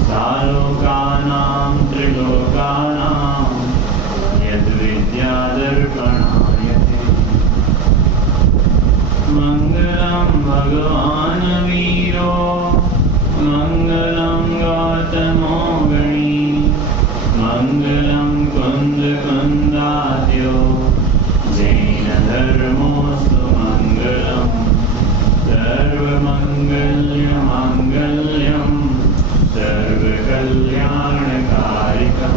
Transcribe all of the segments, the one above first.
सालोकानां त्रिलोकानां यद्विद्यादर्पणायते। मङ्गलं भगवान् वीरो मङ्गलं गौतमो गणी मङ्गलं कुन्दकुन्दाद्यो जैनधर्मोऽस्तु मङ्गलम्। सर्वमङ्गल्यमाङ्गल्यं सर्वकल्याणकारिकं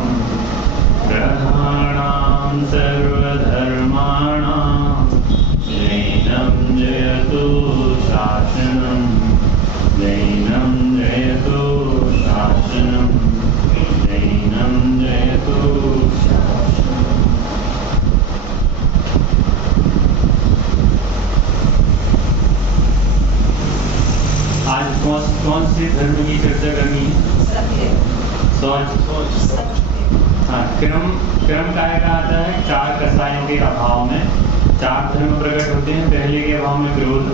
ग्रहाणां सर्वधर्माणां जैनं जयतु शासनं जैनं जयतु शासनं जैनं जयतु शासनम्। आज कौन से धर्म की चर्चा करनी है? सोच। हाँ, क्रम काय का आता है? चार कसायों के अभाव में चार धर्म प्रकट होते हैं। पहले के अभाव में क्रोध,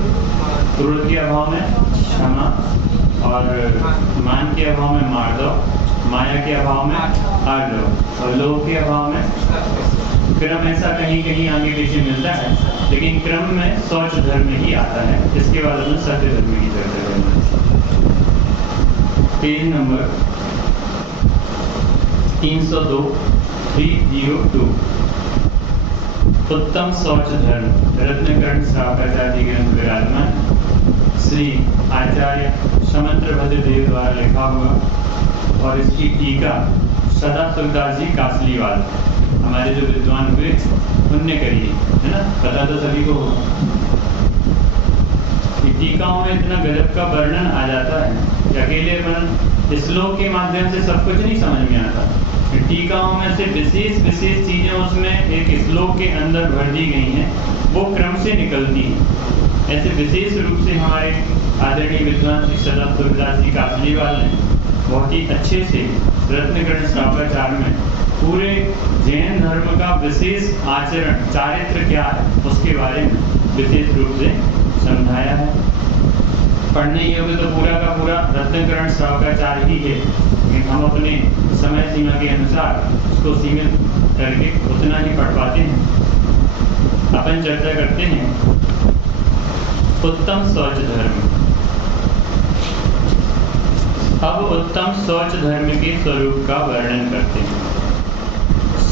क्रोध के अभाव में क्षमा, और मान के अभाव में मार्दव, माया के अभाव में आर्दव, और लोभ के अभाव में। क्रम ऐसा कहीं कहीं आगे पीछे मिलता है, लेकिन क्रम में शौच धर्म ही आता है। इसके बाद में सत्य धर्म की चर्चा करना है। पेज नंबर 302 302 उत्तम शौच धर्म, रत्नकर्ण श्रावकाचार्य ग्रंथ विराजमान, श्री आचार्य समंत्र भद्रदेव द्वारा लिखा हुआ, और इसकी टीका सदा सुखदास जी कासलीवाल हमारे जो विद्वान हुए उनने करी है ना, पता तो सभी को होगा। टीकाओं में इतना गजब का वर्णन आ जाता है कि अकेले श्लोक के माध्यम से सब कुछ नहीं समझ में आता। टीकाओं में से विशेष चीजें उसमें एक श्लोक के अंदर भर दी गई हैं, वो क्रम से निकलती हैं। ऐसे विशेष रूप से हमारे आदरणीय विद्वान श्री सदा सुखदास जी कासलीवाल ने बहुत ही अच्छे से रत्नकर्ण श्रावकाचार्य में पूरे जैन धर्म का विशेष आचरण चारित्र क्या है उसके बारे में विशेष रूप से समझाया है। पढ़ने योग्य तो पूरा का पूरा रत्नकर्ण श्रावकाचार्य ही है, लेकिन हम अपने समय सीमा के अनुसार उसको सीमित करके उतना ही पढ़ पाते हैं। अपन चर्चा करते हैं उत्तम शौच धर्म। अब उत्तम शौच धर्म के स्वरूप का वर्णन करते हैं।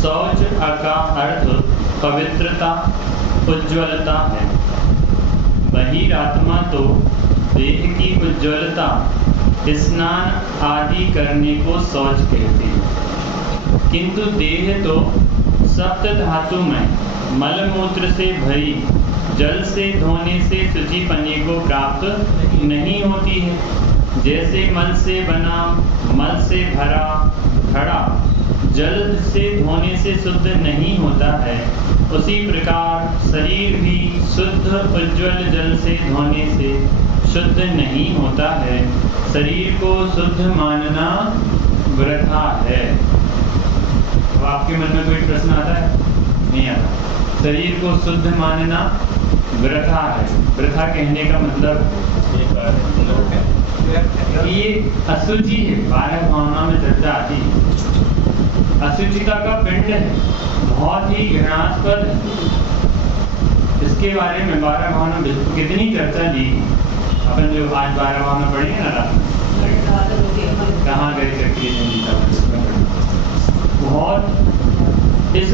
शौच का अर्थ पवित्रता, उज्ज्वलता है। बहिरात्मा तो देह की उज्ज्वलता, स्नान आदि करने को शौच कहते हैं, किंतु देह तो सप्त धातु में मलमूत्र से भरी जल से धोने से शुचिपने को प्राप्त नहीं होती है। जैसे मल से बना, मल से भरा घड़ा जल से धोने से शुद्ध नहीं होता है, उसी प्रकार शरीर भी शुद्ध उज्ज्वल जल से धोने से शुद्ध नहीं होता है। शरीर को शुद्ध मानना वृथा है। तो आपके मन में कोई प्रश्न आता है? नहीं आता। शरीर को शुद्ध मानना वृथा है। वृथा कहने का मतलब ये अशुचि है। 12 भावना में चर्चा आती है। अशुचिता का पिंड है, बहुत ही घृणास्पद है। इसके बारे में 12 भावना कितनी चर्चा दी। अपन जो आज 12 भावना पढ़ेंगे ना रात में, कहाँ गए चक्री बहुत इस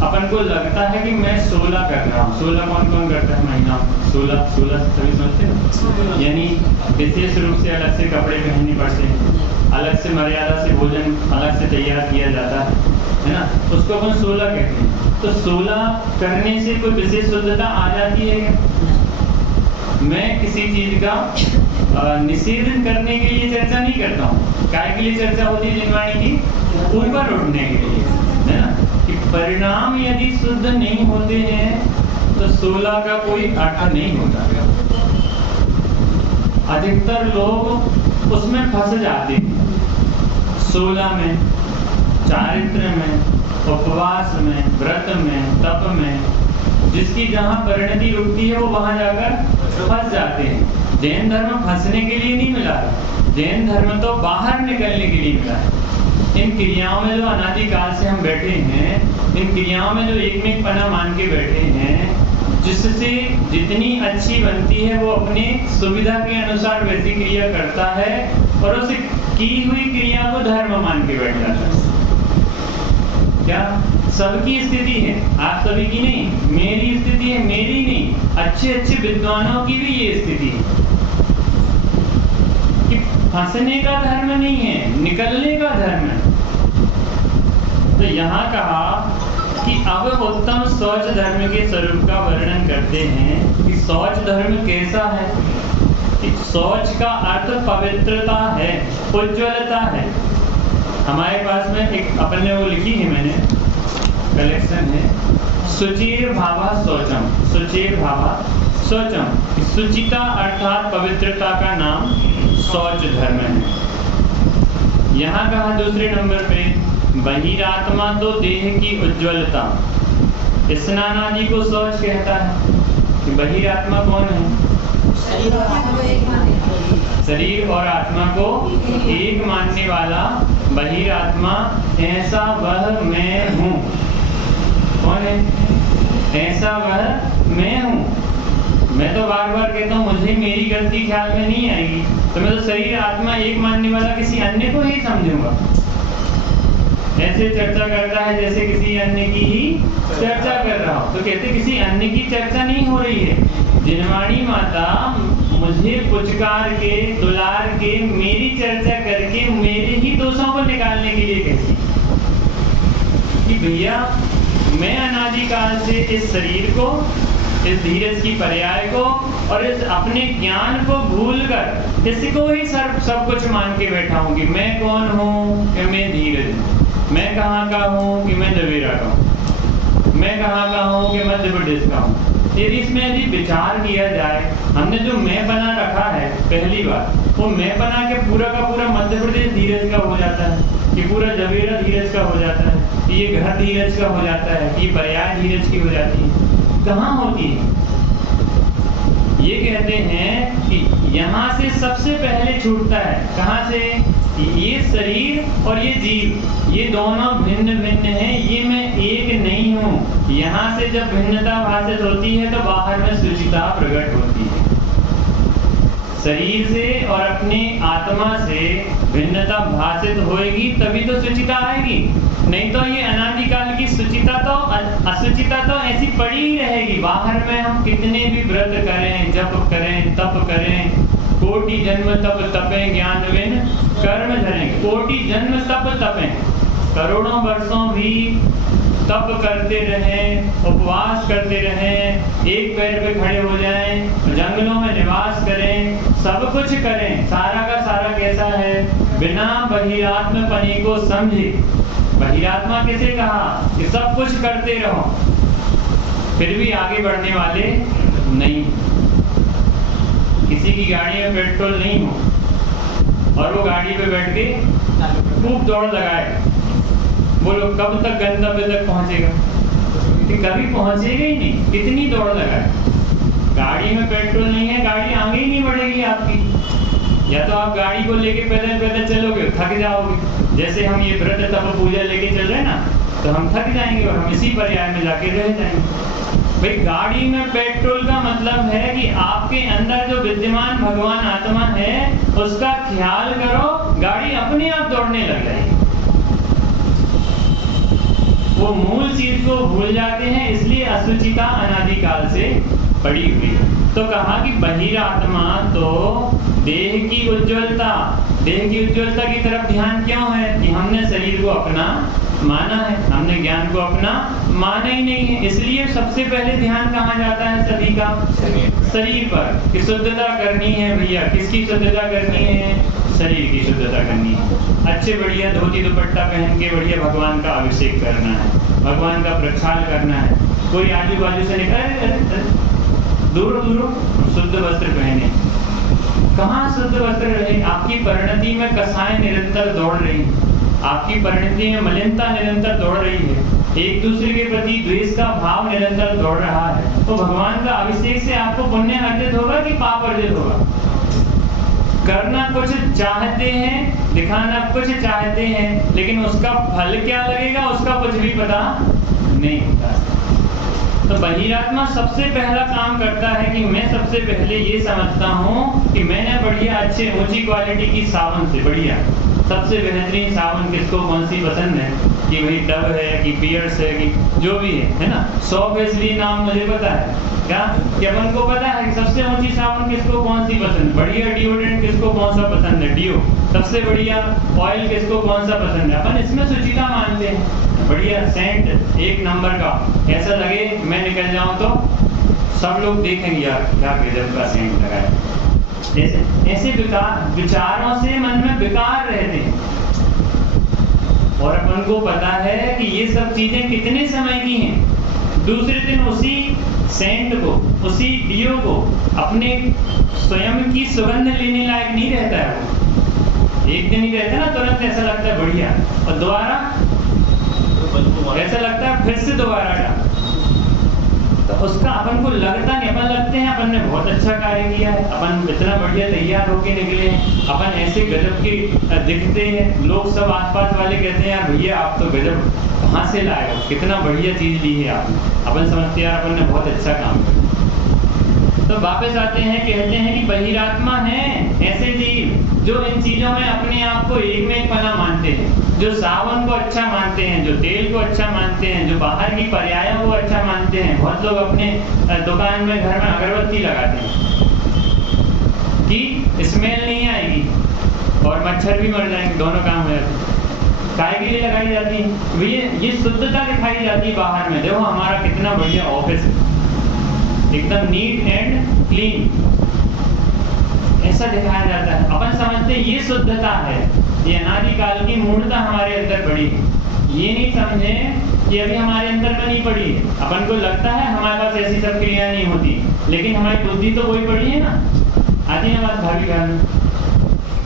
अपन को लगता है कि मैं 16 कर रहा हूँ। 16 कौन कौन करता है महीना? 16 सभी समझते हैं। यानी विशेष रूप से अलग से कपड़े पहनने पड़ते हैं, अलग से मर्यादा से भोजन अलग से तैयार किया जाता है ना, उसको अपन 16 कहते हैं। तो 16 करने से कोई विशेष शुद्धता आ जाती है? मैं किसी चीज का निषेधन करने के लिए चर्चा नहीं करता हूँ। काय के लिए चर्चा होती है जिनवाणी की? ऊपर उठने के लिए, है ना, कि परिणाम यदि शुद्ध नहीं होते हैं तो 16 का कोई अर्थ नहीं होता। अधिकतर लोग उसमें फंस जाते हैं। 16 में, चारित्र में, उपवास में, व्रत में, तप में जिसकी जहाँ परिणति रुकती है वो वहां जाकर फंस जाते हैं। जैन धर्म फंसने के लिए नहीं मिला है, जैन धर्म तो बाहर निकलने के लिए मिला है। इन क्रियाओं में जो अनादिकाल से हम बैठे हैं, इन क्रियाओं में जो एक में पना मान के बैठे हैं, जिससे जितनी अच्छी बनती है वो अपने सुविधा के अनुसार वैसी क्रिया करता है और उस की हुई क्रिया को धर्म मान के बैठ जाता है। क्या सबकी स्थिति है, आप सभी की नहीं, मेरी स्थिति है, मेरी नहीं, अच्छे अच्छे विद्वानों की भी ये स्थिति है कि फंसने का धर्म नहीं है, निकलने का धर्म है। तो यहाँ कहा कि अब उत्तम शौच धर्म के स्वरूप का वर्णन करते हैं कि शौच धर्म कैसा है। कि शौच का अर्थ पवित्रता है, उज्ज्वलता है। हमारे पास में एक अपन ने वो लिखी है, मैंने कलेक्शन है, सुचिर भावा शौचम, सुचिर भावा शौचम। सुचिता अर्थात पवित्रता का नाम शौच धर्म है। यहाँ कहा दूसरे नंबर पे, बहिरात्मा तो देह की उज्ज्वलता, स्नान आदि को शौच कहता है। कि बहिरात्मा कौन है? शरीर और आत्मा को एक मानने वाला बहिरात्मा, ऐसा वह मैं हूँ। कौन है? ऐसा वह मैं हूँ। मैं तो बार बार कहता हूँ मुझे मेरी गलती ख्याल में नहीं आएगी, तो मैं तो शरीर आत्मा एक मानने वाला किसी अन्य को ही समझूंगा। ऐसे चर्चा करता है जैसे किसी अन्य की ही चर्चा कर रहा हो। तो कहते किसी अन्य की चर्चा नहीं हो रही है, जिनवाणी माता मुझे पुचकार के, दुलार के, मेरी चर्चा करके मेरे ही दोषों को निकालने के लिए कहती कि भैया मैं अनादिकाल से इस शरीर को, इस धीरज की पर्याय को और इस अपने ज्ञान को भूलकर इसको ही सब कुछ मान के बैठा हूँ कि मैं कौन हूँ, कि मैं धीरज हूँ। मैं कहाँ का हूँ कि मैं जवेरा का हूँ, मैं कहाँ का हूँ कि मध्य प्रदेश का हूँ। यदि इसमें यदि विचार किया जाए, हमने जो मैं बना रखा है पहली बार, वो मैं बना के पूरा का पूरा मध्य प्रदेश धीरज का हो जाता है, कि पूरा जवेरा धीरज का हो जाता है, कि ये घर धीरज का हो जाता है, कि ये पर्याय धीरज की हो जाती है। कहाँ होती है? ये कहते हैं कि यहाँ से सबसे पहले छूटता है। कहाँ से? ये शरीर और ये जीव, ये दोनों भिन्न भिन्न हैं, ये मैं एक नहीं हूँ। यहाँ से जब भिन्नता भाषित होती है तो बाहर में शुचिता प्रकट होती है। शरीर से और अपने आत्मा से भिन्नता भाषित होएगी तभी तो शुचिता आएगी, नहीं तो ये अनादिकाल की शुचिता तो अशुचिता तो ऐसी पड़ी ही रहेगी। बाहर में हम कितने भी व्रत करें, जप करें, तप करें, कोटि जन्म तप तपें, ज्ञान बिन कर्म धरें। कोटि जन्म तप तपें, करोड़ों वर्षों भी तप करते रहें, उपवास करते रहें, एक पैर पे खड़े हो जाएं, जंगलों में निवास करें, सब कुछ करें, सारा का सारा कैसा है? बिना बहिरात्मपनी को समझे। बहिरात्मा किसे कहा? कि सब कुछ करते रहो फिर भी आगे बढ़ने वाले नहीं। किसी की गाड़ी में पेट्रोल नहीं हो और वो गाड़ी पे बैठ के खूब दौड़ लगाए, बोलो कब तक गंतव्य तक पहुंचेगा? कि कभी पहुंचेगा ही नहीं, कितनी दौड़ लगाए। गाड़ी में पेट्रोल नहीं है, गाड़ी आगे ही नहीं बढ़ेगी आपकी। या तो आप गाड़ी को लेके पैदल पैदल चलोगे, थक जाओगे। जैसे हम ये व्रत तप पूजा लेके चल रहे हैं ना, तो हम थक जाएंगे और हम इसी पर्याय में जाके रह जाएंगे। भाई गाड़ी में पेट्रोल का मतलब है कि आपके अंदर जो विद्यमान भगवान आत्मा है उसका ख्याल करो, गाड़ी अपने आप दौड़ने लग जाएगी। वो मूल चीज को भूल जाते हैं, इसलिए अशुचिता अनादिकाल से पड़ी हुई है। तो कहा कि बहिरात्मा तो देह की उज्ज्वलता, देह की उज्ज्वलता की तरफ ध्यान क्यों है? कि हमने शरीर को अपना माना है, हमने ज्ञान को अपना माना ही नहीं है। इसलिए सबसे पहले ध्यान कहाँ जाता है सभी का? शरीर पर। कि शुद्धता करनी है भैया, किसकी शुद्धता करनी है? शरीर की शुद्धता करनी है। अच्छे बढ़िया धोती दुपट्टा पहन के बढ़िया भगवान का अभिषेक करना है, भगवान का प्रक्षाल करना है। कोई आजू बाजू से निकल, दूर दूर शुद्ध वस्त्र पहने। कहाँ शुद्ध वस्त्र रहे? आपकी परिणति में कसाएं निरंतर दौड़ रही, आपकी परिणति में मलिनता निरंतर दौड़ रही है, एक दूसरे के प्रति द्वेष का भाव निरंतर दौड़ रहा है, तो भगवान का अभिषेक से आपको पुण्य अर्जित होगा कि पाप अर्जित होगा? करना कुछ चाहते हैं, दिखाना कुछ चाहते हैं, लेकिन उसका फल क्या लगेगा उसका कुछ भी पता नहीं होता। तो बहिरात्मा सबसे पहला काम करता है कि मैं सबसे पहले ये समझता हूँ कि मैंने बढ़िया अच्छे ऊंची क्वालिटी की साबुन से, बढ़िया सबसे बेहतरीन साबुन किसको कौन सी पसंद है, कि भाई डव है कि पियर्स है कि जो भी है ना, 100% नाम मुझे पता है क्या, कि अपन को पता है कि सबसे ऊंची साबुन किसको कौन सी पसंद, बढ़िया डिओड्रेंट किसको कौन सा पसंद है, डिओ, सबसे बढ़िया ऑयल किसको कौन सा पसंद है, अपन इसमें सुचिता मानते हैं। बढ़िया सेंट एक नंबर का ऐसा लगे मैं निकल जाऊं तो सब लोग देखेंगे यार क्या गजब का सेंट लगाया। ऐसे विचारों से मन में विकार रहते हैं, और अपन को पता है कि ये सब चीजें कितने समय की हैं। दूसरे दिन उसी सेंट को, उसी डियो को अपने स्वयं की सुगंध लेने लायक नहीं रहता है वो, एक दिन ही रहता है ना, तुरंत ऐसा लगता है बढ़िया, और दोबारा ऐसा लगता है फिर से दोबारा डाल, तो उसका अपन को लगता नहीं, अपन लगते हैं अपन ने बहुत अच्छा कार्य किया है, अपन इतना बढ़िया तैयार होके निकले हैं, अपन ऐसे गजब के दिखते हैं, लोग सब आसपास वाले कहते हैं यार भैया आप तो गजब कहाँ से लाए हो, कितना बढ़िया चीज ली है आप, अपन समझते हैं यार अपन ने बहुत अच्छा काम किया। तो वापस आते हैं, कहते हैं कि बहिरात्मा है ऐसे जीव जो इन चीजों में अपने आप को एक में एक पना मानते हैं, जो सावन को अच्छा मानते हैं, जो तेल को अच्छा मानते हैं, जो बाहर की पर्यायों को अच्छा मानते हैं। बहुत लोग अपने दुकान में घर में अगरबत्ती लगाते हैं कि स्मेल नहीं आएगी और मच्छर भी मर जाएंगे, दोनों काम हो जाते हैं। काय के लिए लगाई जाती है? ये शुद्धता दिखाई जाती है बाहर में, देखो हमारा कितना बढ़िया ऑफिस है, एकदम नीट एंड क्लीन, ऐसा दिखाया जाता है। अपन समझते ये शुद्धता है, ये अनादिकाल की मूर्ता हमारे अंदर पड़ी है, ये नहीं समझे कि अभी हमारे अंदर में नहीं पड़ी है। अपन को लगता है हमारे पास ऐसी सब क्रिया नहीं होती, लेकिन हमारी बुद्धि तो वही पड़ी है ना। आती है बात भाभी घर में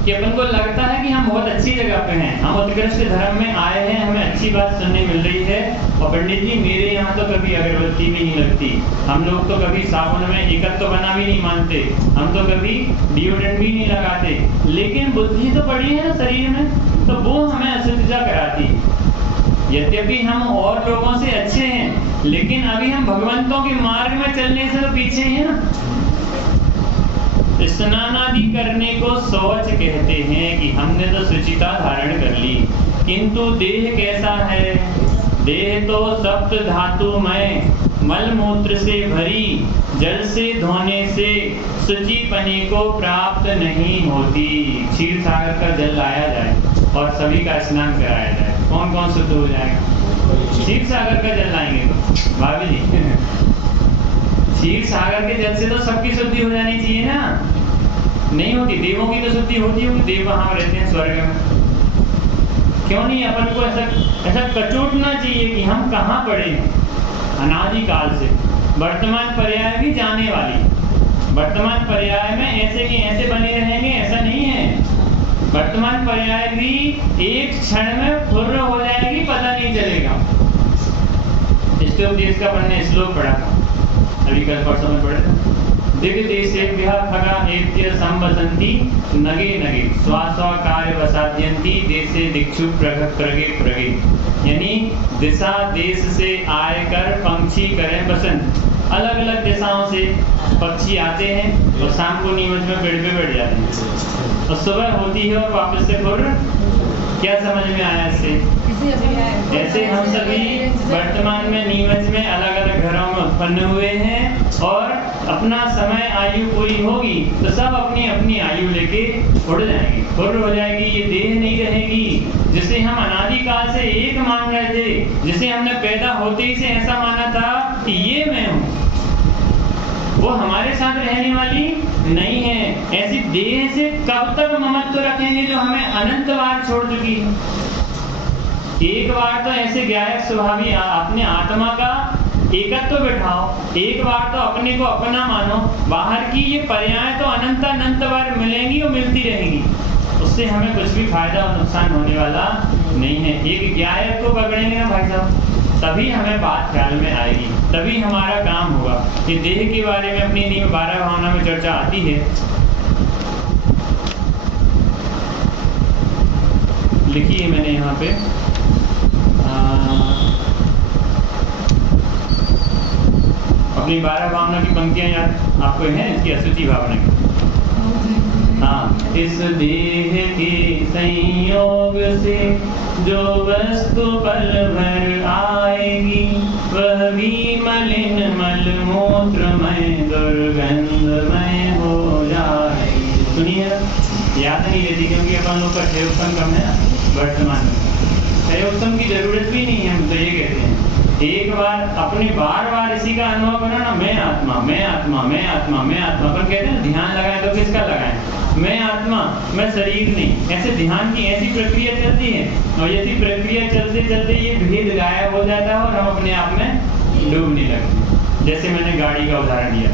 कि अपन को लगता है कि हम बहुत अच्छी जगह पे हैं, हम उत्कृष्ट धर्म में आए हैं, हमें अच्छी बात सुनने मिल रही है, और पंडित जी मेरे यहाँ तो कभी अगरबत्ती भी नहीं लगती, हम लोग तो कभी साबुन में एकत्व बना भी नहीं मानते, हम तो कभी डिओड्रेंट भी नहीं लगाते, लेकिन बुद्धि तो पड़ी है ना शरीर में, तो वो हमें अशुद्धता कराती है। यद्यपि हम और लोगों से अच्छे हैं, लेकिन अभी हम भगवंतों के मार्ग में चलने से तो पीछे ही है ना। स्नान आदि करने को शौच कहते हैं कि हमने तो शुचिता धारण कर ली, किंतु देह कैसा है? देह तो सप्त धातुमय, मल मूत्र से भरी, जल से धोने से शुचिपने को प्राप्त नहीं होती। क्षीर सागर का जल लाया जाए और सभी का स्नान कराया जाए, कौन कौन शुद्ध हो जाएगा? क्षीर सागर का जल लाएंगे तो भाभी जी क्षीर सागर के जल से तो सबकी शुद्धि हो जानी चाहिए ना, नहीं होती। देवों की तो शुद्धि होती होगी, देव वहां रहते हैं स्वर्ग में, क्यों नहीं? अपन को ऐसा कचोटना चाहिए कि हम कहाँ पड़े हैं अनादिकाल से। वर्तमान पर्याय भी जाने वाली, वर्तमान पर्याय में ऐसे के ऐसे बने रहेंगे ऐसा नहीं है। वर्तमान पर्याय भी एक क्षण में फुर्र हो जाएगी, पता नहीं चलेगा। इसके उपदेश का हमने श्लोक पढ़ा था अभी कल परसों में पढ़े थे। दिग देशेभ्यः खगा एभ्य संवसन्ति, नगे नगे स्वास्व कार्य वसाद्यन्ति, देशे दिक्षु प्रगे प्रगे। यानी दिशा देश से आकर पंछी करें बसंत। अलग अलग दिशाओं से पक्षी आते हैं और शाम को नीमच में पेड़ पे बैठ जाते हैं, और सुबह होती है और वापस से फुर्र। क्या समझ में आया इससे? ऐसे हम सभी वर्तमान में नीमच में अलग अलग घरों में उत्पन्न हुए हैं, और अपना समय आयु पूरी होगी तो सब अपनी अपनी आयु लेके उड़ जाएंगे, फुर्र हो जाएगी। ये देह नहीं रहेगी जिसे हम अनादिकाल से एक मान रहे थे, जिसे हमने पैदा होते ही से ऐसा माना था कि ये मैं हूँ, वो हमारे साथ रहने वाली नहीं है। ऐसी देह से कब तक ममत्व रखेंगे जो हमें अनंत बार छोड़ चुकी है। एक बार तो ऐसे गायक स्वभावी अपने आत्मा का एकत्व बैठाओ, एक बार तो अपने को अपना मानो। बाहर की ये पर्याय तो अनंत अनंत बार मिलेंगी और मिलती रहेंगी, तो उससे हमें कुछ भी फायदा और नुकसान होने वाला नहीं है। एक गायक को पकड़ेंगे ना भाई साहब, तभी हमें बात ख्याल में आएगी, तभी हमारा काम होगा। ये देह के बारे में अपनी नींव 12 भावना में चर्चा आती है। लिखी है मैंने यहाँ पे, अपनी 12 भावना की पंक्तियां याद आपको हैं, इसकी असुचि भावना की। हाँ, इस देह के संयोग से जो वस्तु पल भर आएगी, वह भी मलिन मल मूत्रमय दुर्गंधमय हो जाएगी। सुनिए, याद नहीं रहती क्योंकि अपन लोग का क्षयोत्तम कम है ना वर्तमान में। क्षयोत्तम की जरूरत भी नहीं है, हम तो ये कहते हैं। एक बार अपने बार बार इसी का अनुभव करो ना, मैं आत्मा मैं आत्मा मैं आत्मा मैं आत्मा। अपन कहते हैं ध्यान लगाएं तो किसका लगाएं, मैं आत्मा मैं शरीर नहीं। ऐसे ध्यान की ऐसी प्रक्रिया चलती है, और ऐसी प्रक्रिया चलते चलते ये भेद गायब हो जाता है और हम अपने आप में डूबने लगते। जैसे मैंने गाड़ी का उदाहरण दिया,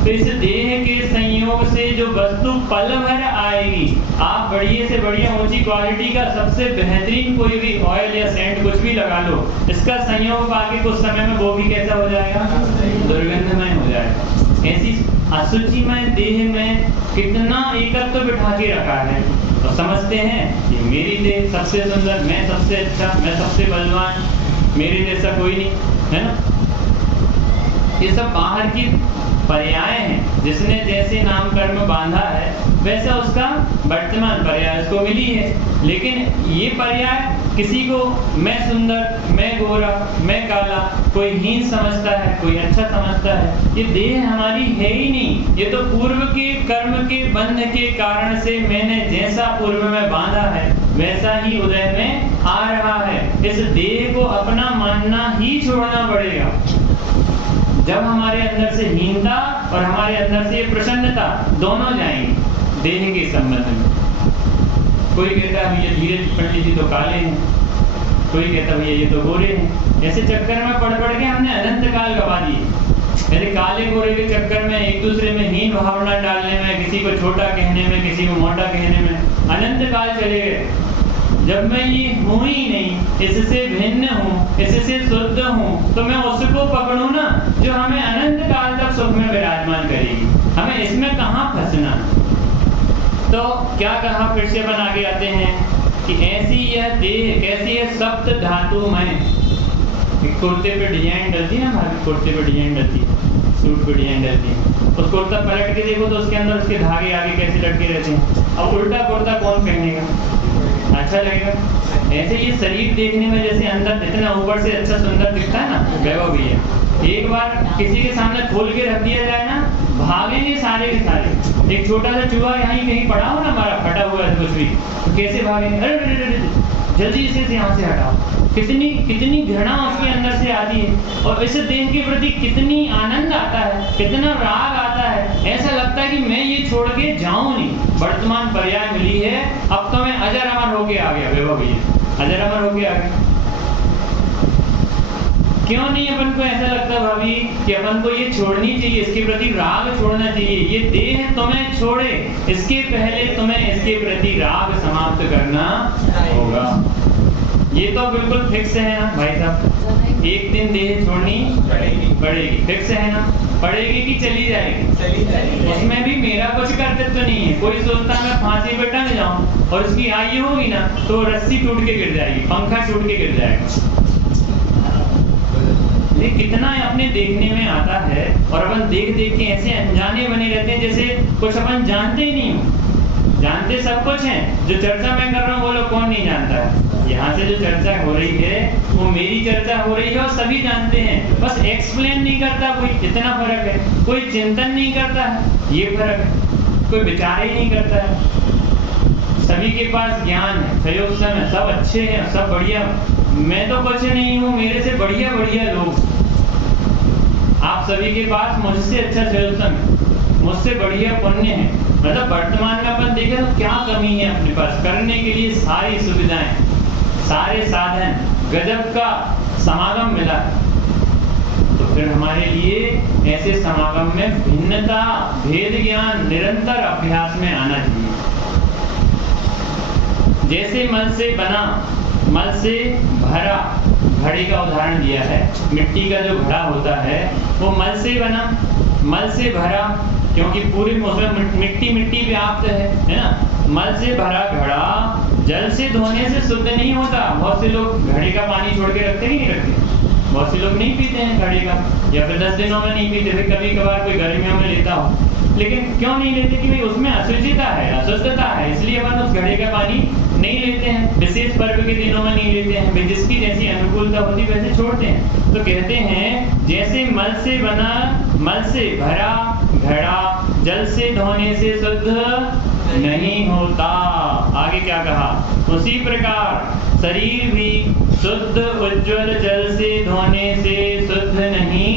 तो इस देह के संयोग से जो वस्तु पल भर आएगी, आप बढ़िया से बढ़िया ऊंची क्वालिटी का सबसे बेहतरीन कोई भी ऑयल या सेंट कुछ भी लगा लो, इसका संयोग पाके कुछ समय में वो भी कैसा हो जाएगा, दुर्गंधमय हो जाएगा। ऐसी असुचिमय देह में कितना एकत्व बिठा के रखा है, और समझते हैं कि मेरी देह सबसे सुंदर, मैं सबसे अच्छा, मैं सबसे बलवान, मेरे जैसा कोई नहीं, है ना। ये सब बाहर की पर्याय हैं। जिसने जैसे नाम कर्म बांधा है वैसा उसका वर्तमान पर्याय उसको मिली है। लेकिन ये पर्याय किसी को मैं सुंदर, मैं गोरा, मैं काला, कोई हीन समझता है, कोई अच्छा समझता है। ये देह हमारी है ही नहीं, ये तो पूर्व के कर्म के बंध के कारण से मैंने जैसा पूर्व में बांधा है वैसा ही उदय में आ रहा है। इस देह को अपना मानना ही छोड़ना पड़ेगा। जब हमारे अंदर से हीनता और हमारे अंदर से प्रसन्नता दोनों जाएंगे देह के संबंध में। कोई कहता है भैया धीरज पंडित जी तो काले हैं, कोई कहता भैया ये तो गोरे हैं। ऐसे चक्कर में पढ़ पढ़ के हमने अनंत काल गवा दिए। ऐसे काले गोरे के चक्कर में एक दूसरे में हीन भावना डालने में, किसी को छोटा कहने में, किसी को मोटा कहने में अनंत काल चले गए। जब मैं ये हूँ ही नहीं, इससे भिन्न हूँ, इससे शुद्ध हूँ, तो मैं उसको पकड़ूं ना जो हमें अनंत काल तक सुख में विराजमान करेगी। हमें इसमें कहाँ फंसना। तो क्या कहा, फिर से अपन आगे आते हैं कि ऐसी यह देह कैसी है, सप्त धातुमय। कुर्ते पे डिजाइन डलती है ना, कुर्ते पे डिजाइन डलती है, सूट पे डिजाइन डलती है, उस कुर्ता पलट के देखो तो उसके अंदर उसके धागे आगे कैसे लटके रहते हैं। अब उल्टा कुर्ता कौन पहनेगा, अच्छा लगेगा। ऐसे ये शरीर देखने में जैसे अंदर इतना ऊपर से अच्छा सुंदर दिखता है ना, वैभव भी है। एक बार किसी के सामने खोल के रख दिया जाए ना, भागेंगे सारे के सारे। एक छोटा सा चूहा यहाँ कहीं पड़ा हो ना, हमारा फटा हुआ है कुछ भी, तो कैसे भागेंगे, अरे जल्दी से यहाँ से हटाओ। कितनी कितनी घृणा उसके अंदर से आती है, और इस देह के प्रति कितनी आनंद आता है, कितना राग आता है। ऐसा लगता है कि मैं ये छोड़ के जाऊं नहीं। वर्तमान पर्याय मिली है, अब तो मैं अजर अमर होके आ गया। वैभव भैया अजर अमर होके आ गया। क्यों नहीं अपन को ऐसा लगता भाभी कि अपन को ये छोड़नी चाहिए, इसके प्रति राग छोड़ना चाहिए। ये देह तुम्हें छोड़े, इसके पहले तुम्हें इसके प्रति राग समाप्त करना होगा। ये तो बिल्कुल फिक्स है ना भाई साहब, एक दिन देह छोड़नी पड़ेगी। फिक्स है ना, पड़ेगी कि चली जाएगी। उसमें भी मेरा कुछ कर्तव्य तो नहीं है। कोई सोचता मैं फांसी पे टंग जाऊं और उसकी आयु होगी ना तो रस्सी टूट के गिर जाएगी, पंखा टूट के गिर जाएगा। ये कितना अपने देखने में आता है, और अपन देख देख के ऐसे अनजाने बने रहते हैं जैसे कुछ अपन जानते ही नहीं हो। जानते सब कुछ है। जो चर्चा मैं कर रहा हूँ वो लोग कौन नहीं जानता है। यहाँ से जो चर्चा हो रही है वो मेरी चर्चा हो रही है और सभी जानते हैं, बस एक्सप्लेन नहीं करता कोई। इतना फर्क है। कोई चिंतन नहीं करता है, ये फर्क है। कोई विचार ही नहीं करता है। सभी के पास ज्ञान है, सहयोग है, सब अच्छे हैं, सब बढ़िया। मैं तो कुछ नहीं हूँ, मेरे से बढ़िया बढ़िया लोग। आप सभी के पास मुझसे अच्छा सहयोग है, मुझसे बढ़िया पुण्य है। मतलब वर्तमान में अपन देखें तो क्या कमी है अपने पास, करने के लिए सारी सुविधाएं, सारे साधन, गजब का समागम मिला। तो फिर हमारे लिए ऐसे समागम में भिन्नता, भेद ज्ञान, निरंतर अभ्यास में आना चाहिए। जैसे मल से बना, मल से भरा, घड़े का उदाहरण दिया है। मिट्टी का जो घड़ा होता है वो मल से बना, मल से भरा, क्योंकि पूरी मौसम मिट्टी मिट्टी व्याप्त है ना। मल से भरा घड़ा जल से धोने से शुद्ध नहीं होता। बहुत से लोग घड़े का पानी छोड़ के रखते नहीं रखते, बहुत से लोग नहीं पीते हैं घड़े का, या फिर 10 दिनों में नहीं पीते, फिर कभी कभार कोई गर्मियों में लेता हो। लेकिन क्यों नहीं लेते? कि भाई उसमें अशुचिता है, अस्वस्थता है, इसलिए अपन उस घड़े का पानी नहीं लेते हैं। विशेष पर्व के दिनों में नहीं लेते हैं, जिसकी जैसी अनुकूलता होती वैसे छोड़ते हैं। तो कहते हैं जैसे मल से बना, मल से भरा घड़ा जल से धोने से शुद्ध नहीं होता। आगे क्या कहा? उसी प्रकार शरीर भी शुद्ध उज्ज्वल जल से धोने से शुद्ध नहीं।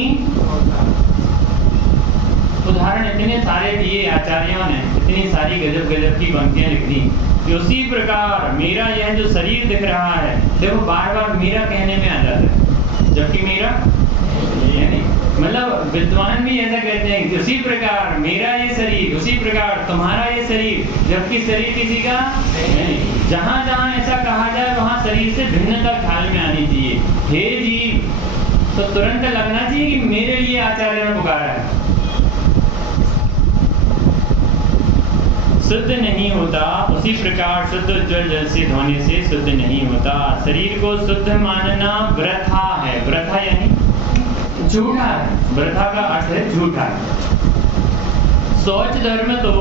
उदाहरण इतने सारे दिए आचार्यों ने, इतनी सारी गजब गजब की पंक्तियां लिख दी कि उसी प्रकार मेरा यह जो शरीर दिख रहा है, देखो बार बार मेरा कहने में आ जाता है, जबकि मेरा यानी मतलब विद्वान भी ऐसा कहते हैं कि उसी प्रकार मेरा ये शरीर, उसी प्रकार तुम्हारा ये शरीर, जबकि शरीर किसी का नहीं। जहां जहां ऐसा कहा जाए वहां शरीर से भिन्नता ख्याल में आनी चाहिए। हे जीव, तो तुरंत लगना चाहिए कि मेरे लिए आचार्य ने पुकारा है। शुद्ध नहीं होता, उसी प्रकार शुद्ध उज्ज्वल जल से धोने से शुद्ध नहीं होता। शरीर को शुद्ध मानना वृथा है। वृथा यानी झूठा है। वृथा का अर्थ है झूठा। शौच धर्म तो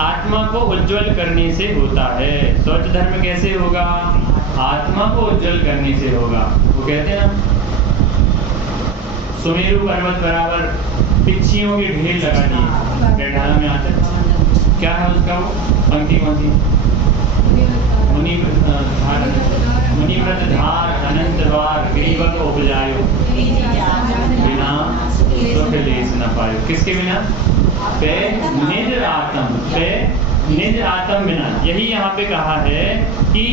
आत्मा को उज्ज्वल करने से होता है। शौच धर्म कैसे होगा? आत्मा को उज्ज्वल करने से होगा। वो कहते हैं ना, सुमेरु पर्वत बराबर पिच्छियों के ढेर लगा दिए, बैठाला में आता है। क्या है उसका वो पंक्ति? कौन सी? मुनिव्रत धार अनंत बार ग्रीवक उपजायो, बिना सुख लेस न पायो। किसके बिना? पे निज आत्म, पे निज आत्म बिना। यही यहाँ पे कहा है कि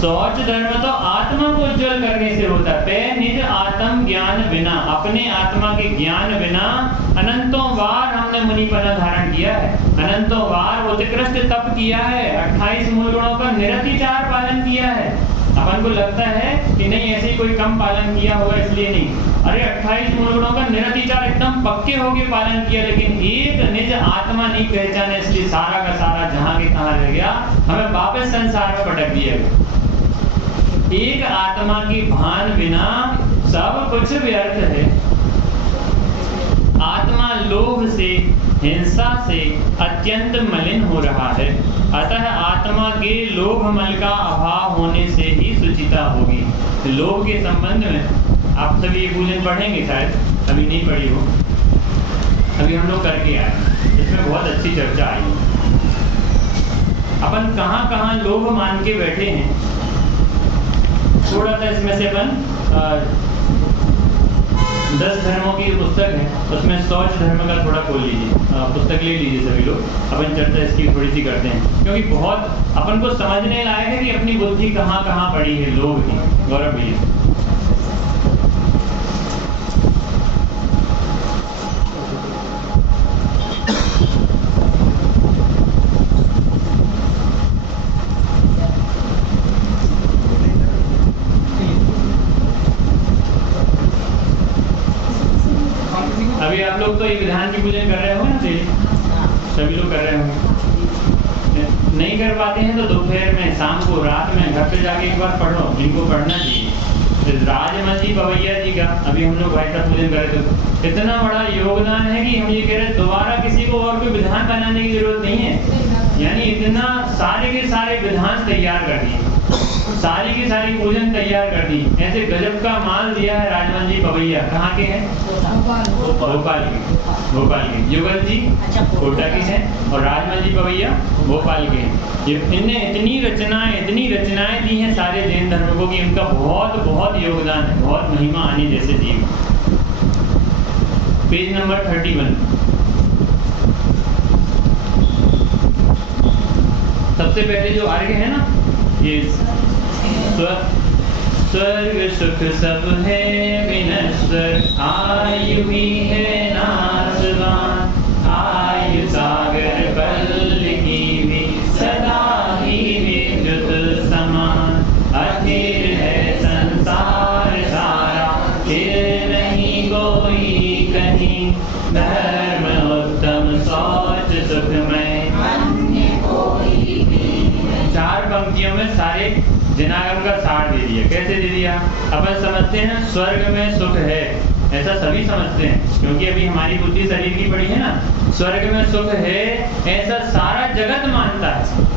शौच धर्म तो आत्मा को उज्ज्वल करने से होता है। पे निज आत्म ज्ञान बिना, अपने आत्मा के ज्ञान बिना अनंतों बार हमने मुनिपना धारण किया है, अनंतों बार उत्कृष्ट तप किया है, 28 मूल गुणों का निरतिचार पालन किया है। अपन को लगता है कि नहीं ऐसे ही कोई कम पालन किया होगा इसलिए नहीं, अरे 28 मूल गुणों का निरतिचार एकदम पक्के हो गए पालन किया, लेकिन एक निज आत्मा नहीं पहचाना, इसलिए सारा का सारा जहाँ के तहाँ रह गया, हमें वापस संसार में पटक दिया गया। एक आत्मा की भान बिना सब कुछ व्यर्थ है। आत्मा लोभ से, हिंसा से अत्यंत मलिन हो रहा है। अतः आत्मा के लोभ मल का अभाव होने से ही सुचिता होगी। लोभ के संबंध में आप सभी ये पूजन पढ़ेंगे, शायद अभी नहीं पढ़ी हो, अभी हम लोग करके आए, इसमें बहुत अच्छी चर्चा आई। अपन कहाँ कहाँ लोभ मान के बैठे हैं। थोड़ा सा इसमें से अपन 10 धर्मों की पुस्तक है, उसमें शौच धर्म का थोड़ा खोल लीजिए, पुस्तक ले लीजिए सभी लोग, अपन चर्चा इसकी थोड़ी सी करते हैं, क्योंकि बहुत अपन को समझने लायक है कि अपनी बुद्धि कहाँ कहाँ पड़ी है लोभ की। गौरव भैया अभी आप लोग तो ये विधान की पूजन कर रहे हो ना, सभी लोग कर रहे हो। नहीं कर पाते हैं तो दोपहर में, शाम को, रात में घर पे जाके एक बार पढ़ो, इनको पढ़ना चाहिए। राजमल जी पवैया जी का अभी हम लोग भाई साहब पूजन कर रहे थे, इतना बड़ा योगदान है कि हम ये कह रहे हैं दोबारा किसी को और कोई विधान बनाने की जरूरत नहीं है। यानी इतना सारे के सारे विधान तैयार कर दिए, सारी की सारी पूजन तैयार कर दी। ऐसे गजब का माल दिया है राजमल जी पवैया। कहाँ के हैं? भोपाल के। भोपाल के युगल जी कोटा के हैं और राजमल जी पवैया भोपाल के हैं। ये इनने इतनी रचनाएं दी हैं सारे जैन धर्म को कि उनका बहुत बहुत योगदान है, बहुत महिमा आनी जैसे जीव। Page number 31। सबसे पहले जो अर्घ्य है ना, ये स्वर्ग सुख सब है विनश्वर, आयु भी है नाशवान, आयु सागर पल की भी सदा ही विद्युत पंक्तियों में सारे जनागम का सार दे दिया। कैसे दे दिया? अपन समझते हैं स्वर्ग में सुख है, ऐसा सभी समझते हैं क्योंकि अभी हमारी बुद्धि शरीर की पड़ी है ना। स्वर्ग में सुख है ऐसा सारा जगत मानता है,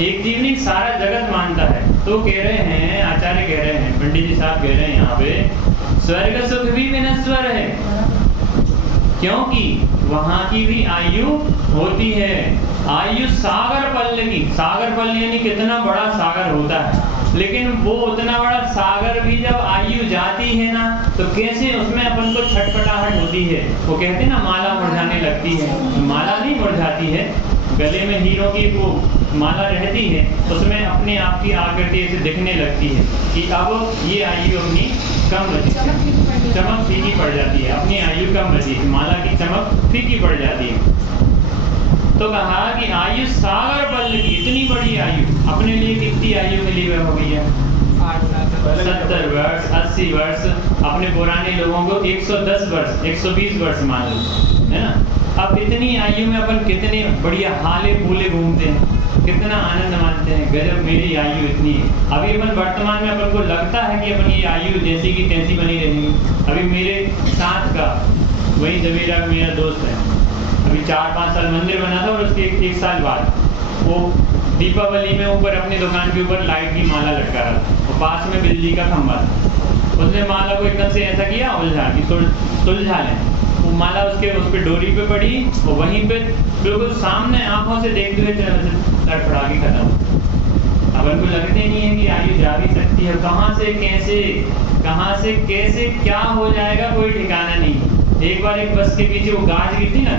एक जीव नहीं सारा जगत मानता है। तो कह रहे हैं, आचार्य कह रहे हैं, पंडित जी साहब कह रहे हैं यहाँ पे, स्वर्ग सुख भी विनश्वर है क्योंकि वहाँ की भी आयु होती है। आयु सागर पल्ल की, सागर पल्ल यानी कितना बड़ा सागर होता है, लेकिन वो उतना बड़ा सागर भी जब आयु जाती है ना तो कैसे उसमें अपन को छटपटाहट होती है। वो कहते हैं ना माला मुरझाने लगती है, माला नहीं मुरझाती है, गले में हीरों की वो माला रहती है, उसमें अपने आप की आकृति ऐसे दिखने लगती है कि अब ये आयु अपनी कम बची है, चमक फीकी पड़ जाती है, अपनी आयु कम बची है, माला की चमक फीकी पड़ जाती है। तो कहा कि आयु सागर पल्ल की, इतनी बड़ी आयु अपने लिए कितनी आयु मिली हुई हो गई है? 70 वर्ष 80 वर्ष। अपने पुराने लोगों को 110 वर्ष 120 वर्ष मान लो, है ना। अब इतनी आयु में अपन कितने बढ़िया हाले फूले घूमते हैं, कितना आनंद मानते हैं, गजब मेरी आयु इतनी है। अभी अपन वर्तमान में अपन को लगता है कि अपन ये आयु जैसी की तैसी बनी रहेगी। अभी मेरे साथ का वही जमीरा मेरा दोस्त है, अभी 4-5 साल मंदिर बना था और उसके एक साल बाद वो दीपावली में ऊपर अपनी दुकान के ऊपर लाइट की माला लटका रहा था और पास में बिजली का खंभा था। उसने माला को एकदम से ऐसा किया उलझा कि सुलझा लें, वो माला उसके उस पर डोरी पे पड़ी और वहीं पे बिल्कुल सामने आंखों से देखते हुए तड़फड़ा के खत्म। अपन को लगते नहीं है कि आयु जा भी सकती है, कहाँ से कैसे क्या हो जाएगा कोई ठिकाना नहीं। एक बार एक बस के पीछे वो गाज गिरती ना,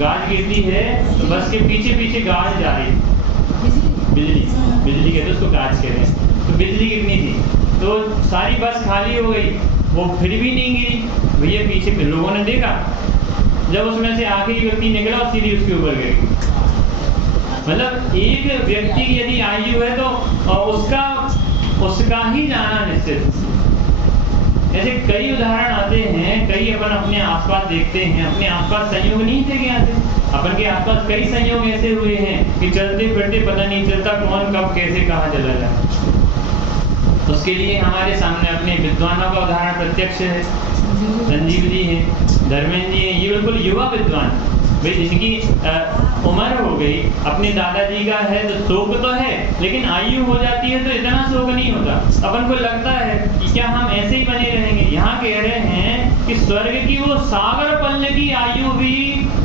गाज गिरती है तो बस के पीछे गाज जा रही, बिजली कहते उसको गाज कहते हैं। तो बिजली गिरनी थी तो सारी बस खाली हो गई, वो फिर भी नहीं गिरी। भैया पीछे फिर लोगों ने देखा, जब उसमें से आखिरी व्यक्ति निकला और सीधी उसके ऊपर गिर गई। मतलब एक व्यक्ति की यदि आयु है तो उसका ही जाना निश्चित। ऐसे कई उदाहरण आते हैं, कई अपन अपने आसपास देखते हैं। अपने आसपास संयोग नहीं थे क्या थे, अपन के आसपास कई संयोग ऐसे हुए हैं कि चलते फिरते पता नहीं चलता कौन कब कैसे कहाँ चला जाए। उसके लिए हमारे सामने अपने विद्वानों का उदाहरण प्रत्यक्ष है। संजीव जी हैं, धर्मेंद्र जी हैं, ये बिल्कुल युवा विद्वान भाई, जिनकी उम्र हो गई, अपने दादाजी का है तो शोक तो है, लेकिन आयु हो जाती है तो इतना शोक नहीं होता। अपन को लगता है कि क्या हम ऐसे ही बने रहेंगे। यहाँ कह रहे हैं कि स्वर्ग की वो सागर पल्ल की आयु भी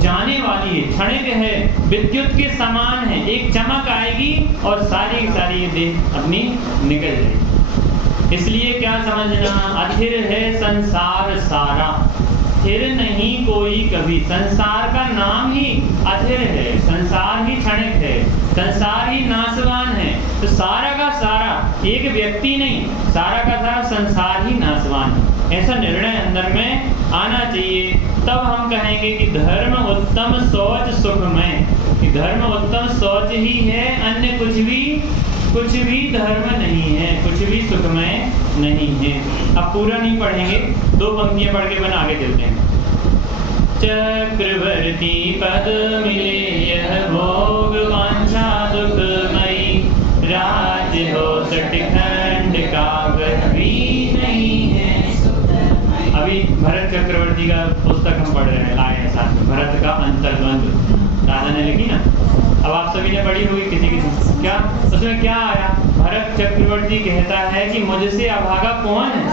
जाने वाली है, क्षणिक है, विद्युत के समान है, एक चमक आएगी और सारी सारी देह अपनी निकल जाएगी। इसलिए क्या समझना, अथिर है संसार सारा, स्थिर नहीं कोई कभी। संसार का नाम ही अथिर है, संसार ही क्षणिक है, संसार ही नाशवान है। तो सारा का सारा, एक व्यक्ति नहीं, सारा का सारा संसार ही नाशवान है। ऐसा निर्णय अंदर में आना चाहिए, तब हम कहेंगे कि धर्म उत्तम शौच सुखमय, कि धर्म उत्तम शौच ही है, अन्य कुछ भी धर्म नहीं है, कुछ भी सुखमय नहीं है। अब पूरा नहीं पढ़ेंगे, 2 पंक्तियां पढ़ के बना आगे चलते हैं। चक्रवर्ती पद मिले यह भोग वांछा दुखमयी, राज्य हो सठखंड का भी नहीं है। अभी भरत चक्रवर्ती का पुस्तक हम पढ़ रहे हैं, लाए हैं साथ में, भरत का अंतर्द्वंद दादा ने लिखी ना। अब आप सभी ने पढ़ी होगी किसी क्या, उसमें क्या आया, भरत चक्रवर्ती कहता है कि मुझसे अभागा कौन है,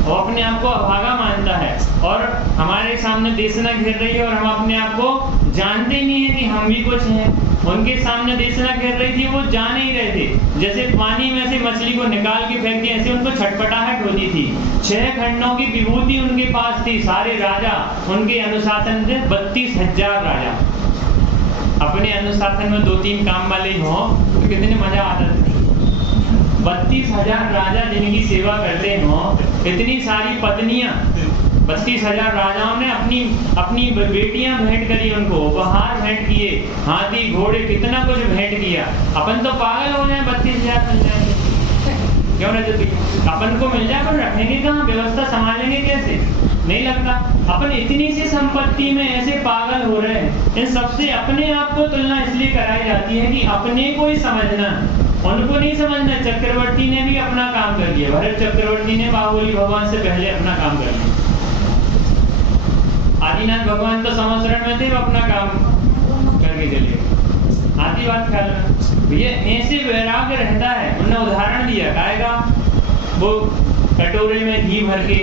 वो अपने आप को अभागा मानता है और हमारे सामने देशना घेर रही है और हम अपने आप को जानते नहीं है कि हम भी कुछ हैं। उनके सामने देशना घेर रही थी, वो जान ही रहे थे। जैसे पानी में से मछली को निकाल के फेंकती, ऐसे उनको छटपटाहट होती थी। 6 खंडों की विभूति उनके पास थी, सारे राजा उनके अनुशासन थे, 32,000 राजा। अपने अनुशासन में 2-3 काम वाले हों तो कितने मजा आता था। 32,000 राजा जिनकी सेवा करते हों, इतनी सारी पत्नियां, 32,000 राजाओं ने अपनी बेटियां भेंट करी, उनको उपहार भेंट किए, हाथी घोड़े कितना कुछ भेंट किया। अपन तो पागल हो जाए, 32,000 बन जाएंगे। क्यों रहते भैया? अपन को मिल जाए पर रखेंगे कहाँ, व्यवस्था संभालेंगे कैसे? नहीं लगता। अपन इतनी सी संपत्ति में ऐसे पागल हो रहे हैं। इन सबसे अपने आप को तुलना इसलिए कराई जाती है कि अपने को ही समझना, उनको नहीं समझना। चक्रवर्ती ने भी अपना काम कर लिया, भरत चक्रवर्ती ने बाहुबली भगवान से पहले अपना काम कर लिया। आदिनाथ भगवान तो संवत्सरण में थे, वो अपना काम करके चले। आती बात ख्याल में भैया, ऐसे वैराग्य रहता है। उन्होंने उदाहरण दिया काय का, वो कटोरे में घी भर के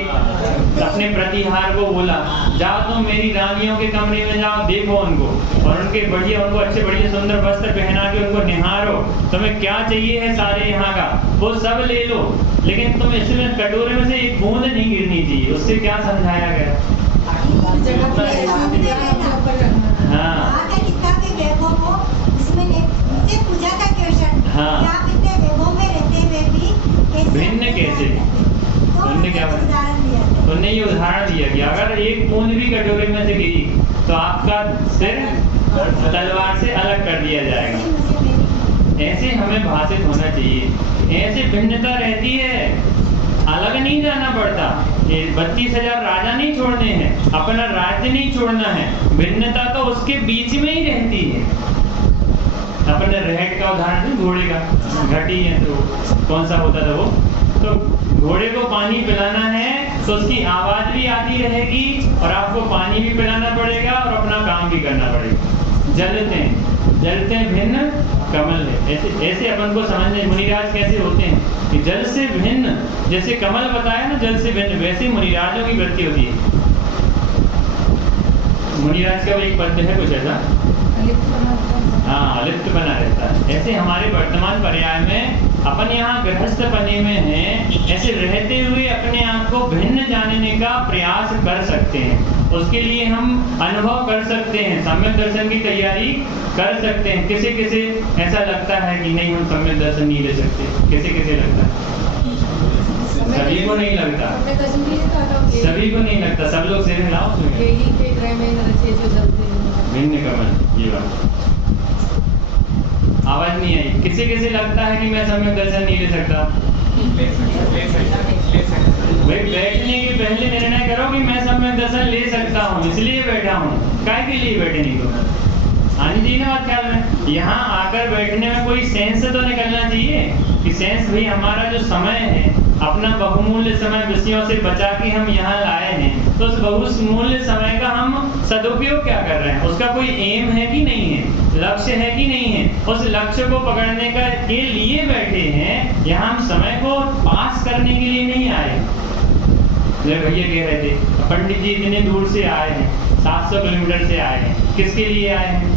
अपने प्रतिहार को बोला, जाओ तुम मेरी रानियों के कमरे में जाओ, देखो उनको और उनके बढ़िया, उनको अच्छे बढ़िया सुंदर वस्त्र पहना के उनको निहारो, तुम्हें क्या चाहिए है सारे यहाँ का वो सब ले लो, लेकिन तुम इसमें कटोरे में से एक बूंद नहीं गिरनी चाहिए। उससे क्या समझाया गया? हाँ भिन्न कैसे? उन्होंने क्या बताया? उन्होंने ये उदाहरण दिया कि अगर एक बूंद भी कटोरे में से गिरी तो आपका सिर तलवार से अलग कर दिया जाएगा। ऐसे हमें भाषित होना चाहिए। ऐसे भिन्नता रहती है, अलग नहीं जाना पड़ता। 32,000 राजा नहीं छोड़ने हैं, अपना राज्य नहीं छोड़ना है। भिन्नता तो उसके बीच में ही रहती है। अपने रहट का उदाहरण था, घोड़े का, घटी है तो कौन सा होता था वो, तो घोड़े को पानी पिलाना है तो उसकी आवाज भी आती रहेगी और आपको पानी भी पिलाना पड़ेगा और अपना काम भी करना पड़ेगा। जलते भिन्न कमल है। ऐसे अपन को समझने मुनिराज कैसे होते हैं कि जल से भिन्न, जैसे कमल बताया ना जल से भिन्न, वैसे मुनिराजों की वृत्ति होती है। मुनिराज का एक पद है कुछ ऐसा, हाँ, अलिप्त बना रहता है। ऐसे हमारे वर्तमान पर्याय में अपन यहाँ गृहस्थ पने में हैं, ऐसे रहते हुए अपने आप को भिन्न जानने का प्रयास कर सकते हैं। उसके लिए हम अनुभव कर सकते हैं, सम्यक दर्शन की तैयारी कर सकते हैं। किसे किसे ऐसा लगता है कि नहीं हम सम्यक दर्शन नहीं ले सकते? किसे किसे लगता है? सभी को नहीं लगता, सभी को नहीं लगता। सब लोग से मिलाओ भिन्न कमल, ये बात आवाज नहीं आई। किसे किसे लगता है कि मैं सम्यक दर्शन नहीं ले सकता? भाई बैठने के पहले निर्णय करो कि मैं सम्यक दर्शन ले सकता हूँ, इसलिए बैठा हूँ। काय के लिए बैठे नहीं तो हाँ जी ना बात ख्याल में। यहाँ आकर बैठने में कोई सेंस तो निकलना चाहिए कि सेंस भाई हमारा जो समय है, अपना बहुमूल्य समय विषयों से बचा के हम यहाँ लाए हैं, तो उस बहुमूल्य समय का हम सदुपयोग क्या कर रहे हैं? उसका कोई एम है कि नहीं है, लक्ष्य है कि नहीं है? उस लक्ष्य को पकड़ने के लिए बैठे हैं। यहाँ हम समय को पास करने के लिए नहीं आए। भैया कह रहे थे पंडित जी इतने दूर से आए हैं, 700 किलोमीटर से आए हैं, किसके लिए आए हैं?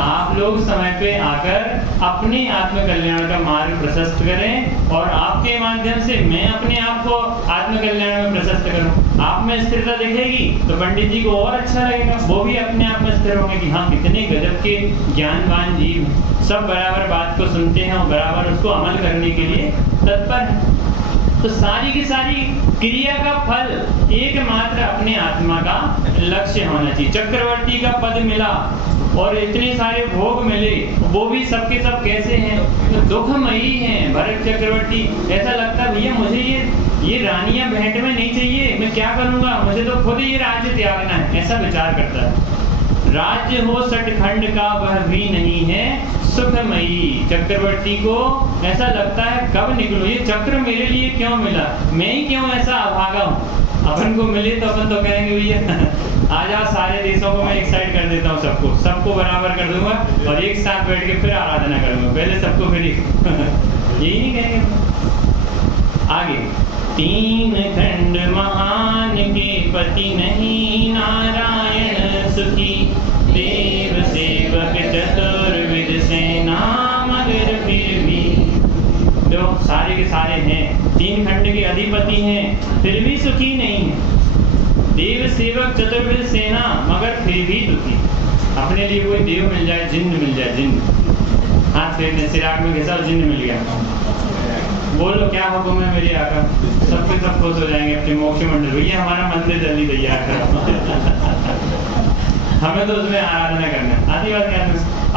आप लोग समय पे आकर अपने आत्म कल्याण का मार्ग प्रशस्त करें और आपके माध्यम से मैं अपने आप को आत्म कल्याण में प्रशस्त करूं। आप में स्थिरता दिखेगी तो पंडित जी को और अच्छा लगेगा, वो भी अपने आप में स्थिर होंगे कि हाँ कितने गजब के ज्ञानवान जीव हैं, सब बराबर बात को सुनते हैं और बराबर उसको अमल करने के लिए तत्पर हैं। तो सारी की सारी क्रिया का फल एकमात्र अपने आत्मा का लक्ष्य होना चाहिए। चक्रवर्ती का पद मिला और इतने सारे भोग मिले, वो भी सबके सब कैसे हैं? तो दुखमयी हैं। भरत चक्रवर्ती ऐसा लगता भैया मुझे ये रानियां भेंट में नहीं चाहिए, मैं क्या करूंगा, मुझे तो खुद ये राज्य त्यागना है, ऐसा विचार करता है। राज्य हो सटखंड का वह भी नहीं है सुखमयी। चक्रवर्ती को ऐसा लगता है कब निकलूं, ये चक्र मेरे लिए क्यों मिला, मैं ही क्यों ऐसा अभागा हूँ। अपन को मिले तो अपन तो कहेंगे भैया आ जाओ, सारे देशों को मैं एक साइड कर देता हूँ, सबको बराबर कर दूंगा और एक साथ बैठ के फिर आराधना करूंगा, पहले सबको फिर यही नहीं कहेंगे। आगे 3 खंड महान के पति नहीं नारायण सुखी, देव सेवक चतुर्विद सेना मगर फिर भी। जो सारे के सारे हैं, 3 खंड के अधिपति हैं, फिर भी सुखी नहीं है। देव सेवक चतुर्विद सेना मगर फिर भी दुखी। अपने लिए कोई देव मिल जाए, जिन्न मिल जाए, जिन्न हाथ फेरने सिराग में घिसा जिन्न मिल गया, बोलो क्या हुक्म है मेरे आका, सबके सब खुश हो जाएंगे अपने मोक्ष मंडल। भैया हमारा मंदिर जल्दी तैयार करो हमें तो उसमें आराधना करना है। आधी बात क्या,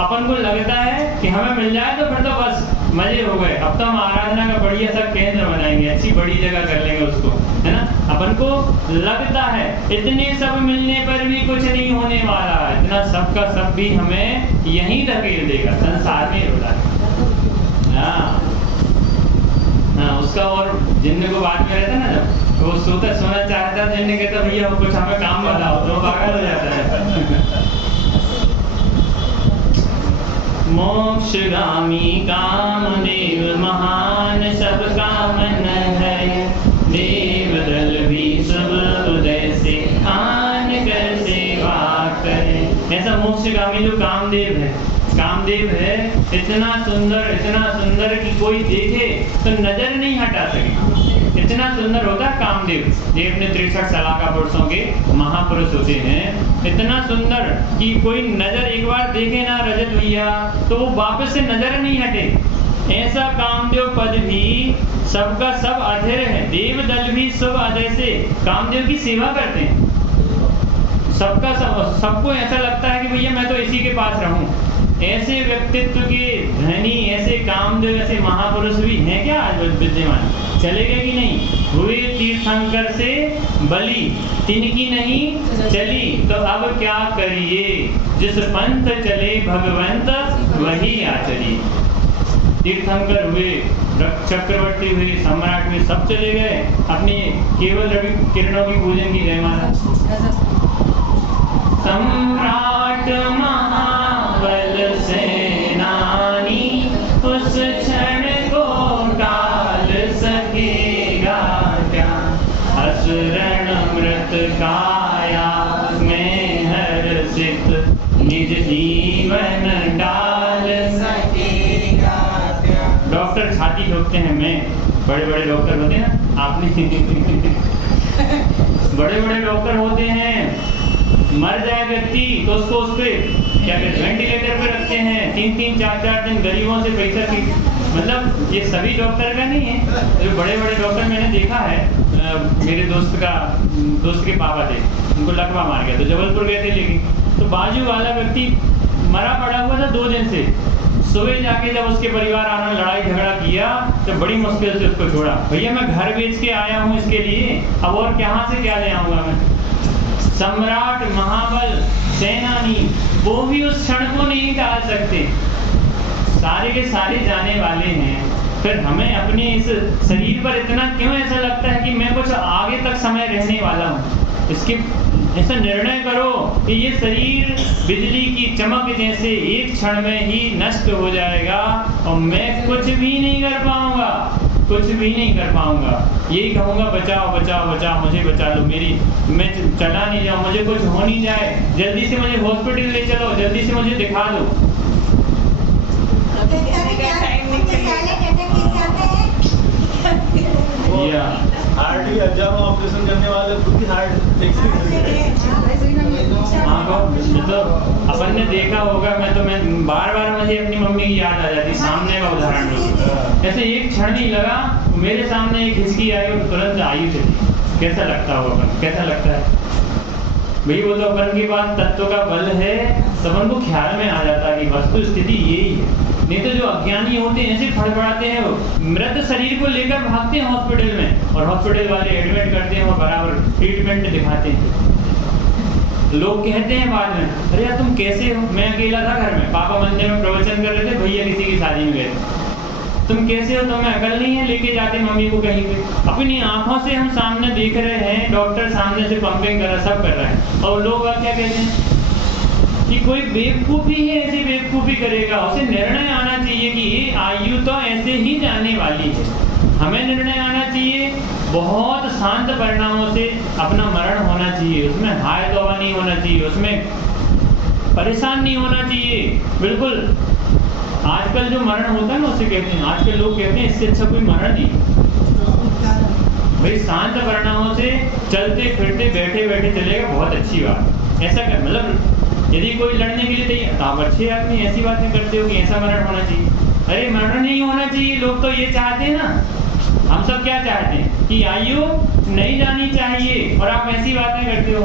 अपन को लगता है कि हमें मिल जाए तो फिर तो बस मजे हो गए। अब तो हम आराधना का बढ़िया सा केंद्र बनाएंगे, अच्छी बड़ी जगह कर लेंगे उसको, है ना। अपन को लगता है इतने सब मिलने पर भी कुछ नहीं होने वाला, इतना सब का सब भी हमें यहीं धकेल देगा, संसार में होगा। हाँ हाँ, उसका और जिन्न को बाद में रहता ना, जब वो सोना चाहता है, जिन्न कहता भैया कुछ हमें काम बताओ, तो पागल हो जाता है। मोक्षगामी कामदेव महान सबका मन है, देव दल भी सब उदय से आन कर सेवा करे। ऐसा मोक्षगामी जो कामदेव है, कामदेव है इतना सुंदर कि कोई देखे तो नजर नहीं हटा सके, इतना सुंदर होता है कामदेव। ये अपने 63 साल का पुरुषों के महापुरुष होते हैं, इतना सुंदर कि कोई नजर एक बार देखे ना रजत भैया तो वो वापस से नजर नहीं हटे। ऐसा कामदेव पद भी सबका सब अधेर है, देव दल भी सब अधेर से कामदेव की सेवा करते हैं। सबका सबको ऐसा लगता है कि भैया मैं तो इसी के पास रहूं। ऐसे व्यक्तित्व के धनी, ऐसे कामदेव, ऐसे महापुरुष भी हैं क्या आज विद्यमान? चले गए कि नहीं? हुए तीर्थंकर से बलि, तिनकी नहीं चली, तो अब क्या करिए? जिस पंथ चले भगवंत वही आचरिए। तीर्थंकर हुए, चक्रवर्ती हुए, सम्राट हुए, सब चले गए, अपनी केवल रवि किरणों की पूजन की। जय माता। सम्राट महाबल सेनानी, उस क्षण को टाल सकेगा क्या? असुरण मृत काया में हर्षित, निज जीवन डाल सकेगा क्या? डॉक्टर छाती ठोकते हैं, मैं बड़े बड़े डॉक्टर होते हैं ना, आपने बड़े बड़े डॉक्टर होते हैं, मर जाए व्यक्ति तो उसको उस पे क्या कहते हैं, वेंटिलेटर पे रखते हैं, 3-3, 4-4 दिन गरीबों से पैसा की। मतलब ये सभी डॉक्टर का नहीं है, जो बड़े बड़े डॉक्टर मैंने देखा है। मेरे दोस्त के पापा थे, उनको लकवा मार गया तो जबलपुर गए थे लेके, तो बाजू वाला व्यक्ति मरा पड़ा हुआ था 2 दिन से। सुबह जाके जब उसके परिवार आना लड़ाई झगड़ा किया तो बड़ी मुश्किल से उसको छोड़ा। भैया मैं घर बेच के आया हूँ इसके लिए, अब और कहाँ से क्या ले आऊँगा मैं? सम्राट महाबल सेनानी, वो भी उस क्षण को नहीं टाल सकते। सारे के सारे जाने वाले हैं, फिर हमें अपने इस शरीर पर इतना क्यों ऐसा लगता है कि मैं कुछ आगे तक समय रहने वाला हूँ? इसके ऐसा निर्णय करो कि ये शरीर बिजली की चमक जैसे एक क्षण में ही नष्ट हो जाएगा और मैं कुछ भी नहीं कर पाऊंगा, कुछ भी नहीं कर पाऊंगा। यही कहूँगा बचाओ बचाओ बचाओ, मुझे बचा लो, मैं चला नहीं जाऊँ, मुझे कुछ हो नहीं जाए, जल्दी से मुझे हॉस्पिटल ले चलो, जल्दी से मुझे दिखा दो। हार्ट की हजारों ऑपरेशन करने वाले खुद की हार्ट तो अपन ने देखा होगा। मैं बार बार मुझे अपनी मम्मी की याद आ जाती, सामने का उदाहरण लो। ऐसे एक क्षण नहीं लगा, मेरे सामने एक हिचकी आई और तुरंत आयु चली। कैसा लगता होगा? कैसा लगता है भाई? वो तो अपन के पास तत्व का बल है, तो अपन को ख्याल में आ जाता है कि वस्तु स्थिति यही है। नहीं तो जो अज्ञानी होते हैं ऐसे फड़फड़ाते हैं, वो मृत शरीर को लेकर भागते हैं हॉस्पिटल में, और हॉस्पिटल वाले एडमिट करते हैं और बराबर ट्रीटमेंट दिखाते हैं। लोग कहते हैं बाद में, अरे यार तुम कैसे हो? मैं अकेला था घर में, पापा मंदिर में प्रवचन कर रहे थे, भैया किसी की शादी में गए, तुम कैसे हो? तुम्हें अकल नहीं है? लेके जाते मम्मी को कहीं पे। अपनी आंखों से हम सामने देख रहे हैं, डॉक्टर सामने से पंपिंग कर रहा, सब कर रहा है, और लोग क्या कहते हैं कि कोई बेवकूफ़ी है, ऐसी बेवकूफ़ी करेगा। उसे निर्णय आना चाहिए कि ये आयु तो ऐसे ही जाने वाली है। हमें निर्णय आना चाहिए, बहुत शांत परिणामों से अपना मरण होना चाहिए, उसमें हाय दवा नहीं होना चाहिए, उसमें परेशान नहीं होना चाहिए। बिल्कुल आजकल जो मरण होता है ना, उसे कहते हैं, आजकल लोग कहते हैं इससे अच्छा कोई मरण नहीं। भाई शांत परिणामों से चलते फिरते बैठे बैठे चलेगा, बहुत अच्छी बात। ऐसा कर, मतलब यदि कोई लड़ने के लिए तैयार, तो आप अच्छे आदमी ऐसी बातें करते हो कि ऐसा मरण होना चाहिए। अरे मरण नहीं होना चाहिए, लोग तो ये चाहते हैं ना। हम सब क्या चाहते हैं कि आयु नहीं जानी चाहिए, और आप ऐसी बातें करते हो।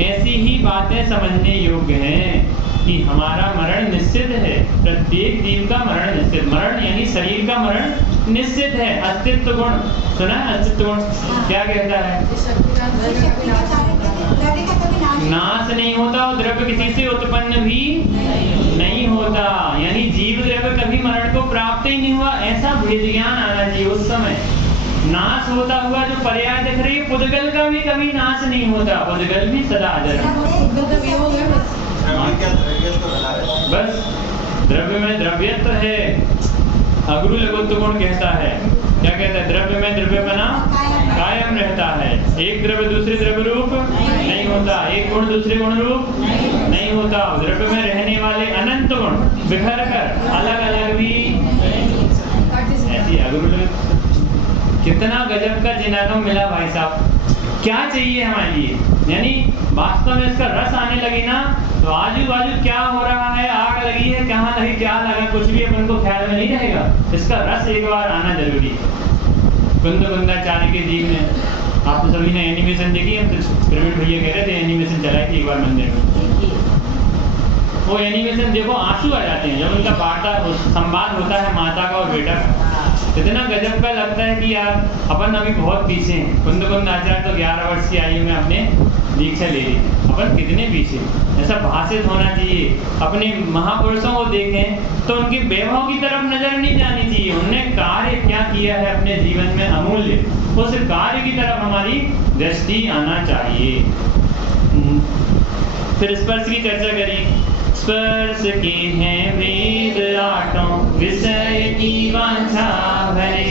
ऐसी ही बातें समझने योग्य हैं कि हमारा मरण निश्चित है। प्रत्येक जीव का मरण निश्चित, मरण यानी शरीर का मरण निश्चित है। अस्तित्व गुण सुना है? अस्तित्व गुण क्या कहता है? नाश नहीं होता और द्रव्य किसी से उत्पन्न भी नहीं होता, यानी जीव द्रव्य कभी मरण को प्राप्त ही नहीं हुआ, ऐसा भेद ज्ञान आना चाहिए उस समय। नाश होता हुआ जो पर्याय दिख रही है, पुद्गल का भी कभी नाश नहीं होता, पुद्गल भी सदा अजर है। बस द्रव्य में द्रव्यत्व है। अगुरु लघुत्व गुण कहता है, क्या कहता है? द्रव्य में द्रव्यपना कायम रहता है। एक द्रव्य दूसरे द्रव्य रूप नहीं होता, एक गुण दूसरे गुण रूप नहीं होता। द्रव्य में रहने वाले अनंत गुण बिखर कर अलग अलग भी ऐसी अगुरु। कितना गजब का जिनागम मिला भाई साहब, क्या चाहिए हमारे लिए? यानी वास्तव में इसका रस आने लगी ना, तो आजू बाजू क्या हो रहा है, आग लगी है, कहाँ लगी, क्या लगा, कुछ भी अपन को ख्याल में नहीं रहेगा। इसका रस एक बार आना जरूरी है। कुंद कुंदाचार्य के जीव में आप तो सभी ने एनिमेशन देखी है, प्रवीण भैया कह रहे थे एनिमेशन चलाई थी एक बार मंदिर में। वो एनिमेशन देखो, आंसू आ जाते हैं जब उनका वार्ता संवाद होता है माता का और बेटा का। इतना गजब का लगता है कि यार अपन अभी बहुत पीछे हैं। कुंद कुंदाचार्य तो 11 वर्ष की आयु में अपने दीक्षा ले ली, अपन कितने पीछे। ऐसा भाषित होना चाहिए। अपने महापुरुषों को देखें तो उनके वैभव की तरफ नजर नहीं जानी चाहिए, उन्होंने कार्य क्या किया है अपने जीवन में अमूल्य, उस कार्य की तरफ हमारी दृष्टि आना चाहिए। फिर स्पर्श की चर्चा करें। स्पर्श के हैं वेद आठों, विषय की वांछा भरे,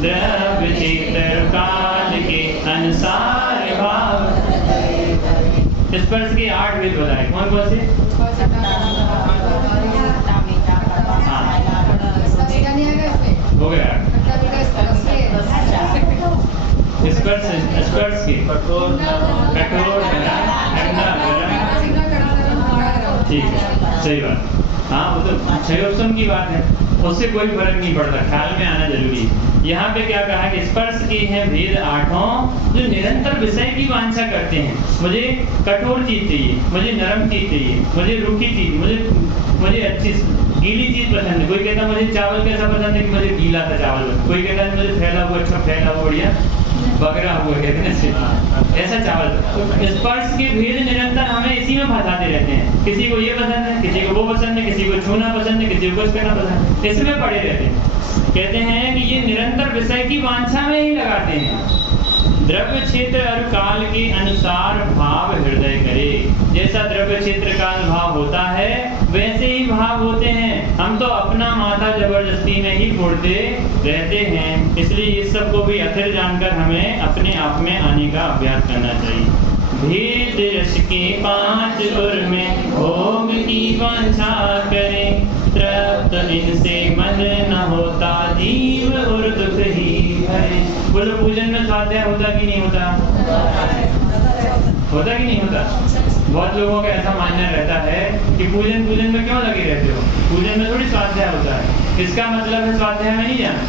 द्रव्य क्षेत्र काल के अनुसार भाव। स्पर्श के 8 वेद बताए, कौन कौन से? हो गया स्पर्श के कठोर, ठीक है, सही बात। हाँ, वो तो 6 ऑप्शन की बात है, उससे कोई फर्क नहीं पड़ता, ख्याल में आना जरूरी है। यहाँ पे क्या कहा कि स्पर्श के हैं भेद 8 जो निरंतर विषय की वांछा करते हैं। मुझे कठोर चीज चाहिए, मुझे नरम चीज चाहिए, मुझे रूखी चीज, मुझे अच्छी गीली चीज पसंद है। कोई कहता है मुझे चावल कैसा पसंद है कि मुझे गीला सा चावल, कोई कहता है मुझे फैला हुआ, अच्छा फैला हुआ बढ़िया बगरा हुआ, कहते हैं ऐसा चावल। तो स्पर्श के भेद निरंतर हमें इसी में फंसाते रहते हैं। किसी को ये पसंद है, किसी को वो पसंद है, किसी को छूना पसंद है, किसी को कुछ करना पसंद है, इसमें पड़े रहते हैं। कहते हैं कि ये निरंतर विषय की वांछा में ही लगाते हैं। द्रव्य क्षेत्र और काल के अनुसार भाव हृदय करे। जैसा द्रव्य क्षेत्र काल भाव होता है वैसे ही भाव होते हैं। हम तो अपना माथा जबरदस्ती में ही फोड़ते रहते हैं। इसलिए इस सब को भी अथिर जानकर हमें अपने आप में आने का अभ्यास करना चाहिए। भेद रस के 5 उर में भोग की वांछा करें, तृप्त इनसे मन न होता जीव और दुख ही भरे। बोलो, पूजन में स्वाध्याय होता कि नहीं होता? होता कि नहीं होता? बहुत लोगों का ऐसा मानना रहता है कि पूजन में क्यों लगे रहते हो, पूजन में थोड़ी स्वाध्याय होता है। इसका मतलब है स्वाध्याय में नहीं जाना।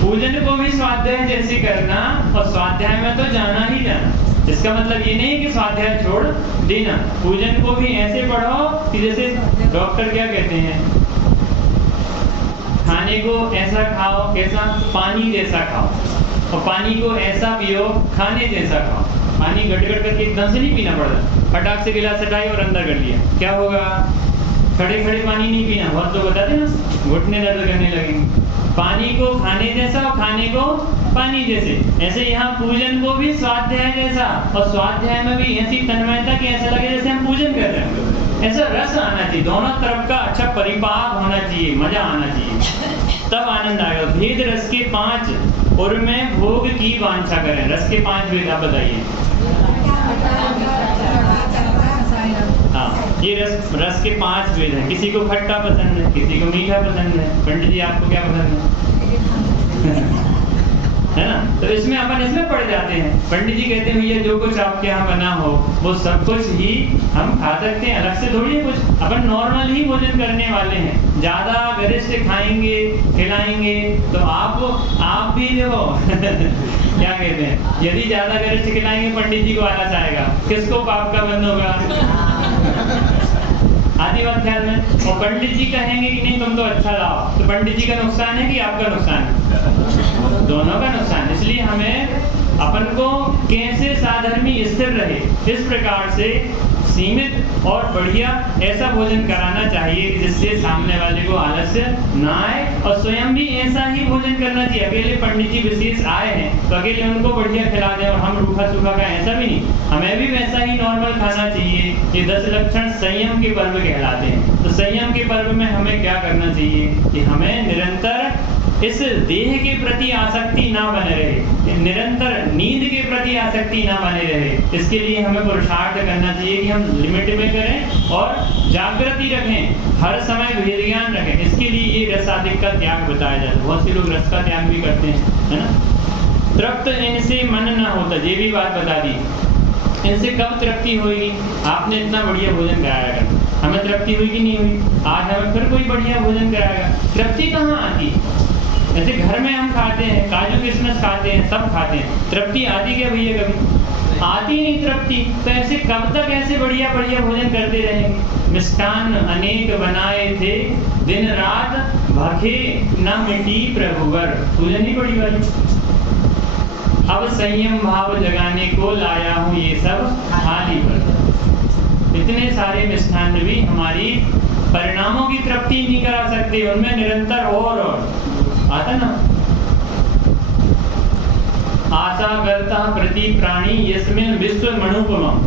पूजन को भी स्वाध्याय जैसे करना और स्वाध्याय में तो जाना ही जाना। इसका मतलब ये नहीं कि स्वाध्याय छोड़ देना। पूजन को भी ऐसे पढ़ो कि जैसे डॉक्टर क्या कहते हैं, खाने को ऐसा खाओ, कैसा? पानी जैसा खाओ, और पानी को ऐसा पियो खाने जैसा खाओ। पानी गट-गट करके एकदम से नहीं पीना पड़ता, फटाक से गिलास हटाई और अंदर कर लिया, क्या होगा? खड़े पानी नहीं पीना। बहुत लोग बताते ना, घुटने दर्द करने लगेंगे। पानी को खाने जैसा और खाने को पानी जैसे, ऐसे यहाँ पूजन को भी स्वाध्याय जैसा, और स्वाध्याय में भी ऐसी तन्मयता कि ऐसा लगे जैसे हम पूजन कर रहे हैं। ऐसा रस आना चाहिए, दोनों तरफ का अच्छा परिपाक होना चाहिए, मजा आना चाहिए, तब आनंद आएगा। भेद रस के 5 और में भोग की वांछा करें। रस के 5 भेद आप बताइए। हाँ, ये रस के 5 भेद हैं। किसी को खट्टा पसंद है, किसी को मीठा पसंद है। पंडित जी आपको क्या पसंद है? है ना। तो इसमें अपन इसमें पड़ जाते हैं। पंडित जी कहते हैं भैया जो कुछ आपके यहाँ बना हो वो सब कुछ ही हम खा सकते हैं, अलग से थोड़ी है कुछ। अपन नॉर्मल ही भोजन करने वाले हैं। ज्यादा गरिष्ठ खाएंगे खिलाएंगे तो आप भी देखो क्या कहते हैं, यदि ज्यादा गरिष्ठ खिलाएंगे पंडित जी को आलस आएगा, किसको पाप का बंद होगा? आदि बात ख्याल में। और पंडित जी कहेंगे कि नहीं तुम तो अच्छा लाओ, तो पंडित जी का नुकसान है कि आपका नुकसान है? दोनों का नुकसान। इसलिए हमें अपन को कैसे साधर्मी स्थिर रहे, इस प्रकार से सीमित और बढ़िया ऐसा भोजन कराना चाहिए जिससे सामने वाले को आलस्य ना आए, और स्वयं भी ऐसा ही भोजन करना चाहिए। अकेले पंडित जी विशेष आए हैं तो अकेले उनको बढ़िया खिला दें और हम रूखा सूखा का, ऐसा भी नहीं। हमें भी वैसा ही नॉर्मल खाना चाहिए। ये 10 लक्षण संयम के पर्व कहलाते हैं। तो संयम के पर्व में हमें क्या करना चाहिए कि हमें निरंतर इस देह के प्रति आसक्ति ना बने रहे, निरंतर नींद के प्रति आसक्ति ना बने रहे। इसके लिए हमें पुरुषार्थ करना चाहिए कि हम लिमिट में करें और जागृति रखें, हर समय भेद ज्ञान रखें। इसके लिए ये रसादिक का त्याग बताया जाता है। बहुत से लोग रस का त्याग भी करते हैं, है ना। तृप्त इनसे मन ना होता, ये भी बात बता दी। इनसे कब तृप्ति होगी? आपने इतना बढ़िया भोजन कराया, हमें तृप्ति हुई कि नहीं हुई? आज हमें फिर कोई बढ़िया भोजन कराएगा, तृप्ति कहाँ आती? जैसे घर में हम खाते हैं, काजू किशमिश खाते हैं, सब खाते हैं, तृप्ति आती क्या भैया? कभी आती नहीं तृप्ति। तो ऐसे कब तक ऐसे बढ़िया बढ़िया भोजन करते रहेंगे? मिष्टान अनेक बनाए थे, दिन रात भखे न मिटी प्रभुवर। पूजन नहीं बड़ी वाली। अब संयम भाव जगाने को लाया हूँ ये सब थाली पर। इतने सारे मिष्ठान भी हमारी परिणामों की तृप्ति नहीं करा सकते, उनमें निरंतर और आता ना। आशा करता प्रति प्राणी यस्मिन विश्व मणुपमम,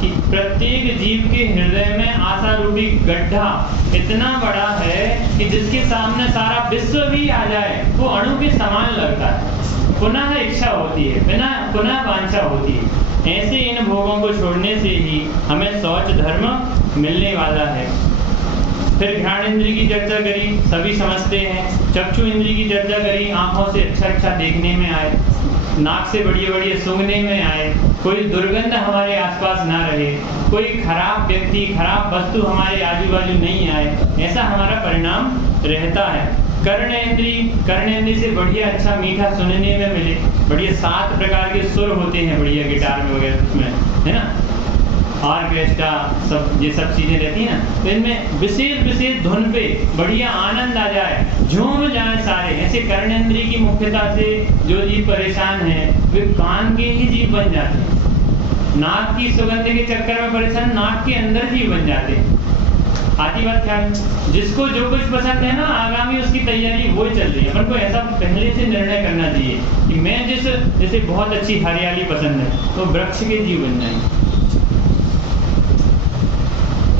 कि प्रत्येक जीव के हृदय में आशा रूपी गड्ढा इतना बड़ा है कि जिसके सामने सारा विश्व भी आ जाए वो अणु के समान लगता है। पुनः इच्छा होती है, पुनः वांछा होती है। ऐसे इन भोगों को छोड़ने से ही हमें शौच धर्म मिलने वाला है। फिर घ्राण इंद्री की चर्चा करी, सभी समझते हैं। चक्षु इंद्री की चर्चा करी, आंखों से अच्छा अच्छा देखने में आए, नाक से बढ़िया बढ़िया सूंघने में आए, कोई दुर्गंध हमारे आसपास ना रहे, कोई खराब व्यक्ति खराब वस्तु हमारे आजू बाजू नहीं आए, ऐसा हमारा परिणाम रहता है। कर्णेंद्री से बढ़िया अच्छा मीठा सुनने में मिले, बढ़िया 7 प्रकार के सुर होते हैं बढ़िया गिटार में वगैरह में, है ना, ऑर्केस्ट्रा, सब ये सब चीजें रहती हैं ना। तो इनमें विशेष विशेष धुन पे बढ़िया आनंद आ जाए, झूम जाए सारे। ऐसे कर्णेंद्री की मुख्यता से जो जीव परेशान है वे कान के ही जीव बन जाते हैं। नाक की सुगंध के चक्कर में परेशान नाक के अंदर जीव बन जाते हैं। आती बात ख्याल। जिसको जो कुछ पसंद है ना, आगामी उसकी तैयारी वो चल रही है। अपन को ऐसा पहले से निर्णय करना चाहिए कि मैं जैसे बहुत अच्छी हरियाली पसंद है तो वृक्ष के जीव बन जाएंगे।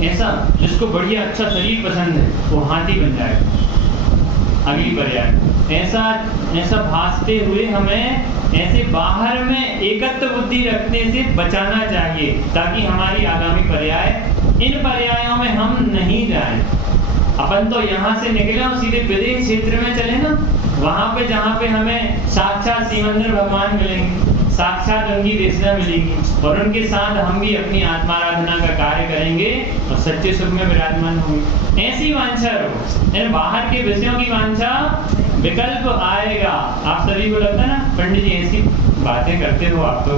ऐसा जिसको बढ़िया अच्छा शरीर पसंद है वो हाथी बन जाएगा। अगली पर्याय ऐसा भासते हुए हमें ऐसे बाहर में एकत्व बुद्धि रखने से बचाना चाहिए, ताकि हमारी आगामी पर्याय इन पर्यायों में हम नहीं जाएं। अपन तो यहाँ से निकले और सीधे विदेश क्षेत्र में चले ना, वहाँ पे जहाँ पे हमें साक्षात सिमंदर भगवान मिलेंगे, साक्षात उनकी देशना मिलेगी, और उनके साथ हम भी अपनी आत्माराधना का कार्य करेंगे और सच्चे सुख में विराजमान होंगे। ऐसी वांछा रहो। बाहर के विषयों की वांछा, विकल्प आएगा। आप सभी को लगता है ना पंडित जी ऐसी बातें करते हो आप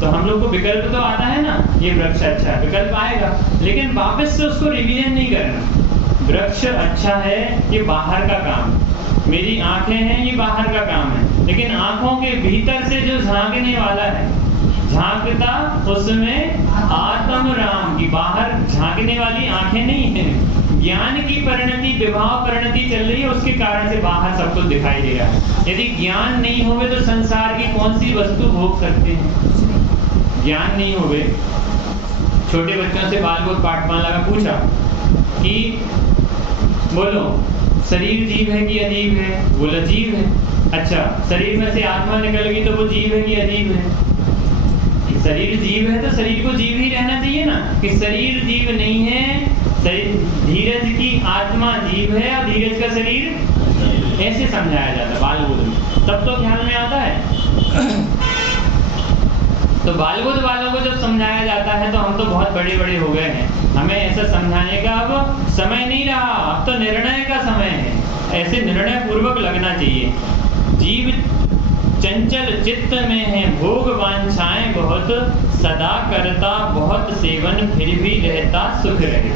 तो हम लोग को विकल्प तो आता है ना, ये वृक्ष अच्छा है, विकल्प आएगा, लेकिन वापस से उसको रिवीजन नहीं करना। वृक्ष अच्छा है, ये बाहर का काम है। मेरी आंखें हैं, ये बाहर का काम है, लेकिन आंखों के भीतर से जो झांकने वाला है, झांकता उसमें आत्म राम की, बाहर झांकने वाली आंखें नहीं है। ज्ञान की परिणति, विभाव परिणति चल रही है, उसके कारण से बाहर सब कुछ दिखाई दे रहा है। यदि ज्ञान नहीं होवे तो संसार की कौन सी वस्तु भोग सकते हैं? ज्ञान नहीं होवे। छोटे बच्चों से बालबोध पाठमाला में पूछा कि बोलो शरीर जीव है कि अजीब है? बोला जीव है। अच्छा, शरीर में से आत्मा निकल गई तो वो जीव है कि अजीब है? शरीर जीव है तो शरीर को जीव ही रहना चाहिए ना, कि शरीर जीव नहीं है, धीरज की आत्मा जीव है और धीरज का शरीर ऐसे समझाया जाता है बाल बुध में, तब तो ध्यान में आता है। तो बाल बुध वालों को जब समझाया जाता है तो हम तो बहुत बड़े बड़े हो गए हैं, हमें ऐसा समझाने का अब समय नहीं रहा, अब तो निर्णय का समय है। ऐसे निर्णय पूर्वक लगना चाहिए। जीव चंचल चित्त में है भोग वांछाएं बहुत, सदा करता बहुत सेवन फिर भी रहता सुख रहे।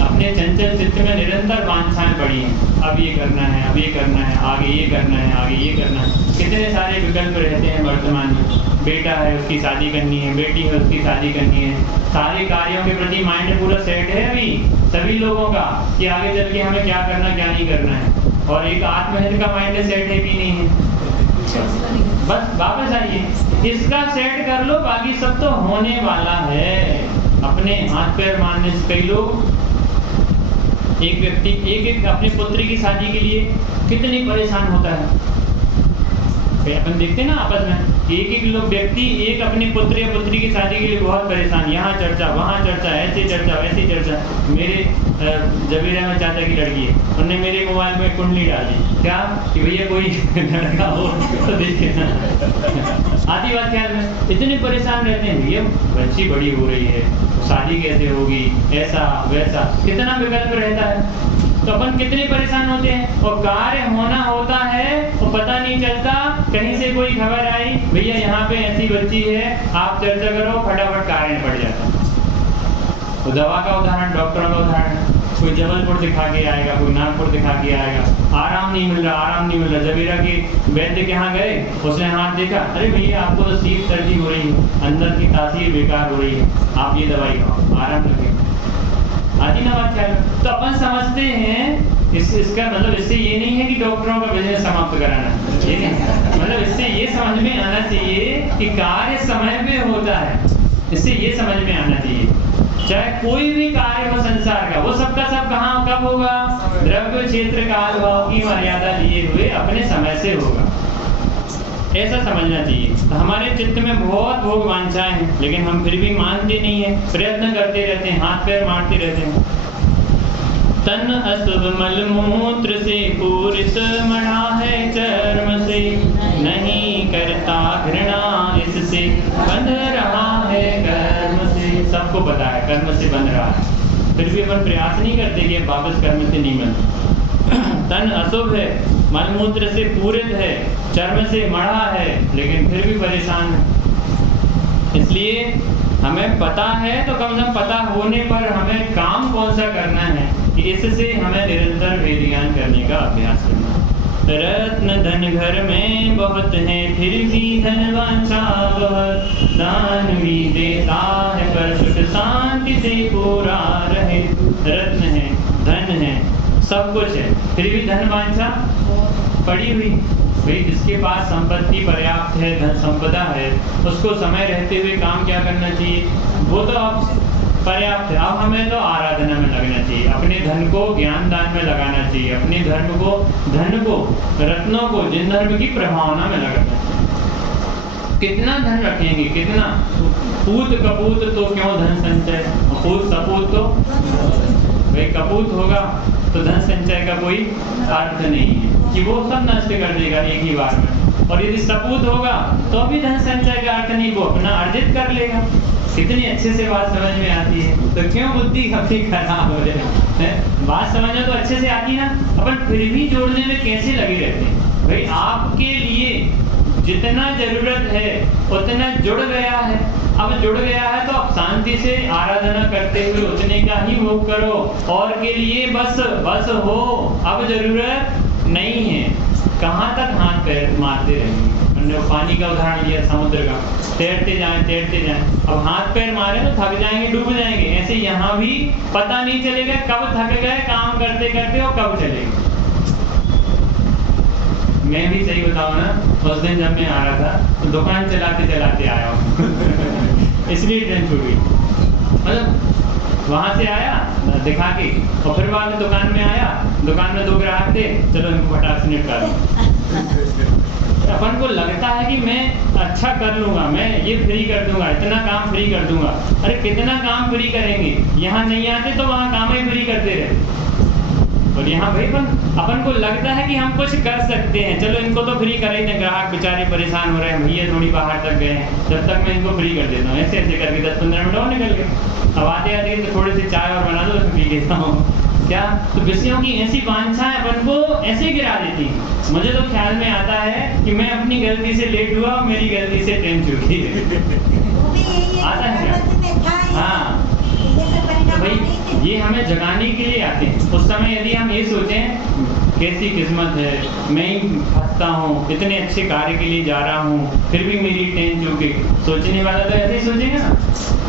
अपने चंचल चित्त में निरंतर वांछाएं पड़ी हैं, अब ये करना है, अब ये करना है, आगे ये करना है, आगे ये करना है। कितने सारे विकल्प रहते हैं वर्तमान में। बेटा है उसकी शादी करनी है, बेटी है उसकी शादी करनी है, सारे कार्यों के प्रति माइंड पूरा सेट है अभी सभी लोगों का कि आगे चल के हमें क्या करना क्या नहीं करना है। और एक आत्महित का माइंड सेट है कि नहीं है, बस वापस आइए, इसका सेट कर लो, बाकी सब तो होने वाला है। अपने हाथ पैर मारने से कई लोग, एक व्यक्ति एक अपने पुत्री की शादी के लिए कितनी परेशान होता है। अपन देखते हैं ना आपस में, एक लोग व्यक्ति एक अपनी पुत्र या पुत्री की शादी के लिए बहुत परेशान, यहाँ चर्चा वहाँ चर्चा, ऐसी चर्चा वैसी चर्चा। मेरे जबीरा में चाचा की लड़की है, उन्होंने मेरे मोबाइल में कुंडली डाली, क्या कि भैया कोई लड़का हो तो देखिए ना। आती बात ख्याल में, इतने परेशान रहते हैं, भैया बच्ची बड़ी हो रही है, शादी कैसे होगी, ऐसा वैसा, कितना विकल्प रहता है। तो अपन कितने परेशान होते हैं, और कार्य होना होता है तो पता नहीं चलता। कहीं से कोई खबर आई, भैया यहाँ पे ऐसी बच्ची है, आप चर्चा करो, फटाफट कार्य निपट जाता है। तो दवा का उदाहरण, डॉक्टरों का उदाहरण, कोई जबलपुर दिखा के आएगा, कोई नागपुर दिखा के आएगा, आराम नहीं मिल रहा। जबीरा के वैद्य के यहाँ गए, उसने हाथ देखा, अरे भैया आपको तो शीत सर्दी हो रही है, अंदर की तासीर बेकार हो रही है, आप ये दवाई खाओ, आराम लगे। आती ना बात क्या। तो अपन समझते हैं इसका मतलब इससे ये नहीं है कि डॉक्टरों का बिजनेस समाप्त कराना, ये नहीं, मतलब इससे ये समझ में आना चाहिए कि कार्य समय पे होता है। इससे ये समझ में आना चाहिए चाहे कोई भी कार्य हो संसार का, वो सबका सब कहाँ कब होगा, द्रव्य क्षेत्र काल भाव की मर्यादा लिए हुए अपने समय से होगा, ऐसा समझना चाहिए। तो हमारे चित्त में बहुत भोग वांछाएं हैं, लेकिन हम फिर भी मानते नहीं है, प्रयत्न करते रहते हैं, हाथ पैर मारते रहते हैं। तन अशुभ मल मूत्र से पूरित मढ़ा है चर्म से, नहीं करता घृणा इससे, बंध रहा है कर्म से। सबको पता है कर्म से बंध रहा है, फिर भी अपन प्रयास नहीं करते कि वापस कर्म से नहीं बंधे। तन अशुभ है, मलमूत्र से पूरित है, चर्म से मढ़ा है, लेकिन फिर भी परेशान है। इसलिए हमें पता है तो कम से कम पता होने पर हमें काम कौन सा करना है, इससे हमें निरंतर वेद ज्ञान करने का अभ्यास करना है। रत्न धन घर में बहुत है, फिर भी धन वांछा बहुत, दान भी देता है पर सुख शांति से पूरा रहे। रत्न है, धन है, सब कुछ है, फिर भी धन वांछा पड़ी हुई। भाई जिसके पास संपत्ति पर्याप्त है, धन संपदा है, उसको समय रहते हुए काम क्या करना चाहिए, वो तो अब पर्याप्त है। अब हमें तो आराधना में लगना चाहिए, अपने धन को ज्ञान दान में लगाना चाहिए, अपने धर्म को, धन को, रत्नों को जिन धर्म की प्रभावना में लगाना चाहिए। कितना धन रखेंगे, कितना, पूत कपूत तो क्यों धन संचय, पूत सपूत तो भाई कपूत होगा तो धन संचय का कोई अर्थ नहीं है कि वो सब नष्ट कर देगा एक ही बार में, और यदि सपूत होगा तो भी धन संचय का अर्थ नहीं, वो अपना अर्जित कर लेगा। कितनी अच्छे से बात समझ में आती है, तो क्यों बुद्धि अपनी खराब हो जाए। बात समझना तो अच्छे से आती है ना, अपन फिर भी जोड़ने में कैसे लगे रहते हैं। भाई आपके लिए जितना जरूरत है उतना जुड़ गया है, अब जुड़ गया है तो आप शांति से आराधना करते हुए उतने का ही भोग करो, और के लिए बस हो, अब जरूरत नहीं है। कहाँ तक हाथ पैर मारते रहेंगे। हमने पानी का उदाहरण लिया, समुद्र का, तैरते जाएं, अब हाथ पैर मारे तो थक जाएंगे, डूब जाएंगे। ऐसे यहाँ भी पता नहीं चलेगा कब थक गए काम करते करते और कब चलेगा। मैं भी सही बताऊँ ना, उस दिन जब मैं आ रहा था तो दुकान चलाते चलाते आया हूँ इसलिए ट्रेन छूट गई। मतलब वहाँ से आया दिखा के, और फिर बाद में दुकान में आया, दुकान में 2 ग्राहक थे, चलो इनको फटाक से निपटा दूँ। अपन को लगता है कि मैं अच्छा कर लूँगा, मैं ये फ्री कर दूंगा, इतना काम फ्री कर दूंगा। अरे कितना काम फ्री करेंगे, यहाँ नहीं आते तो वहाँ काम ही फ्री करते रहे। और यहाँ भाई अपन को लगता है कि हम कुछ कर सकते हैं, चलो इनको तो फ्री कर ही दें, ग्राहक बेचारे परेशान हो रहे हैं, भैया थोड़ी बाहर तक गए हैं, जब तक मैं इनको फ्री कर देता हूँ, ऐसे ऐसे करके 10-15 मिनट और निकल गए। अब आते आते तो थोड़ी सी चाय और बना दो, पी लेता हूँ क्या। तो विषयों की ऐसी वांछाएं अपन को ऐसे गिरा देती हैं। मुझे तो ख्याल में आता है कि मैं अपनी गलती से लेट हुआ और मेरी गलती से ट्रेन चुकी आता है क्या? हाँ, तो भाई ये हमें जगाने के लिए आते हैं। उस समय यदि हम ये सोचें कैसी किस्मत है, मैं ही फंसता हूँ, इतने अच्छे कार्य के लिए जा रहा हूँ, फिर भी मेरी ट्रेन चूकी, सोचने वाला तो ऐसे ही सोचेगा ना।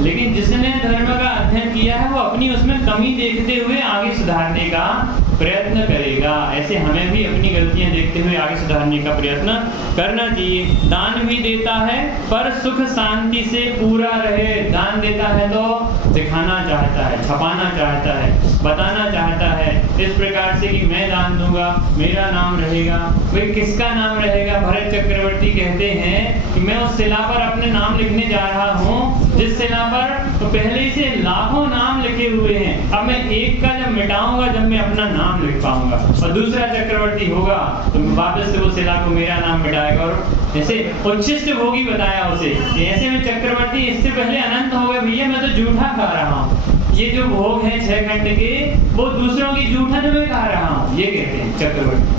लेकिन जिसने धर्म का अध्ययन किया है वो अपनी उसमें कमी देखते हुए आगे सुधारने का प्रयत्न करेगा। ऐसे हमें भी अपनी गलतियां देखते हुए आगे सुधारने का प्रयत्न करना चाहिए। दान भी देता है पर सुख शांति से पूरा रहे। दान देता है तो दिखाना चाहता है, छपाना चाहता है, बताना चाहता है इस प्रकार से कि मैं दान दूंगा, मेरा नाम रहेगा। भाई किसका नाम रहेगा? भरत चक्रवर्ती कहते हैं कि मैं उस शिला पर अपने नाम लिखने जा रहा हूँ जिस शिला पर तो पहले से लाखों नाम लिखे हुए हैं। अब मैं एक का जब मिटाऊंगा, जब मैं अपना नाम लिख पाऊंगा, और दूसरा चक्रवर्ती होगा तो वापस से वो शिला को मेरा नाम मिटाएगा। और ऐसे उच्छिष्ट भोगी बताया उसे, ऐसे में चक्रवर्ती इससे पहले अनंत हो गए, भैया मैं तो जूठा खा रहा हूँ, ये जो भोग है 6 घंटे के वो दूसरों की जूठन में खा रहा हूँ, ये कहते हैं चक्रवर्ती।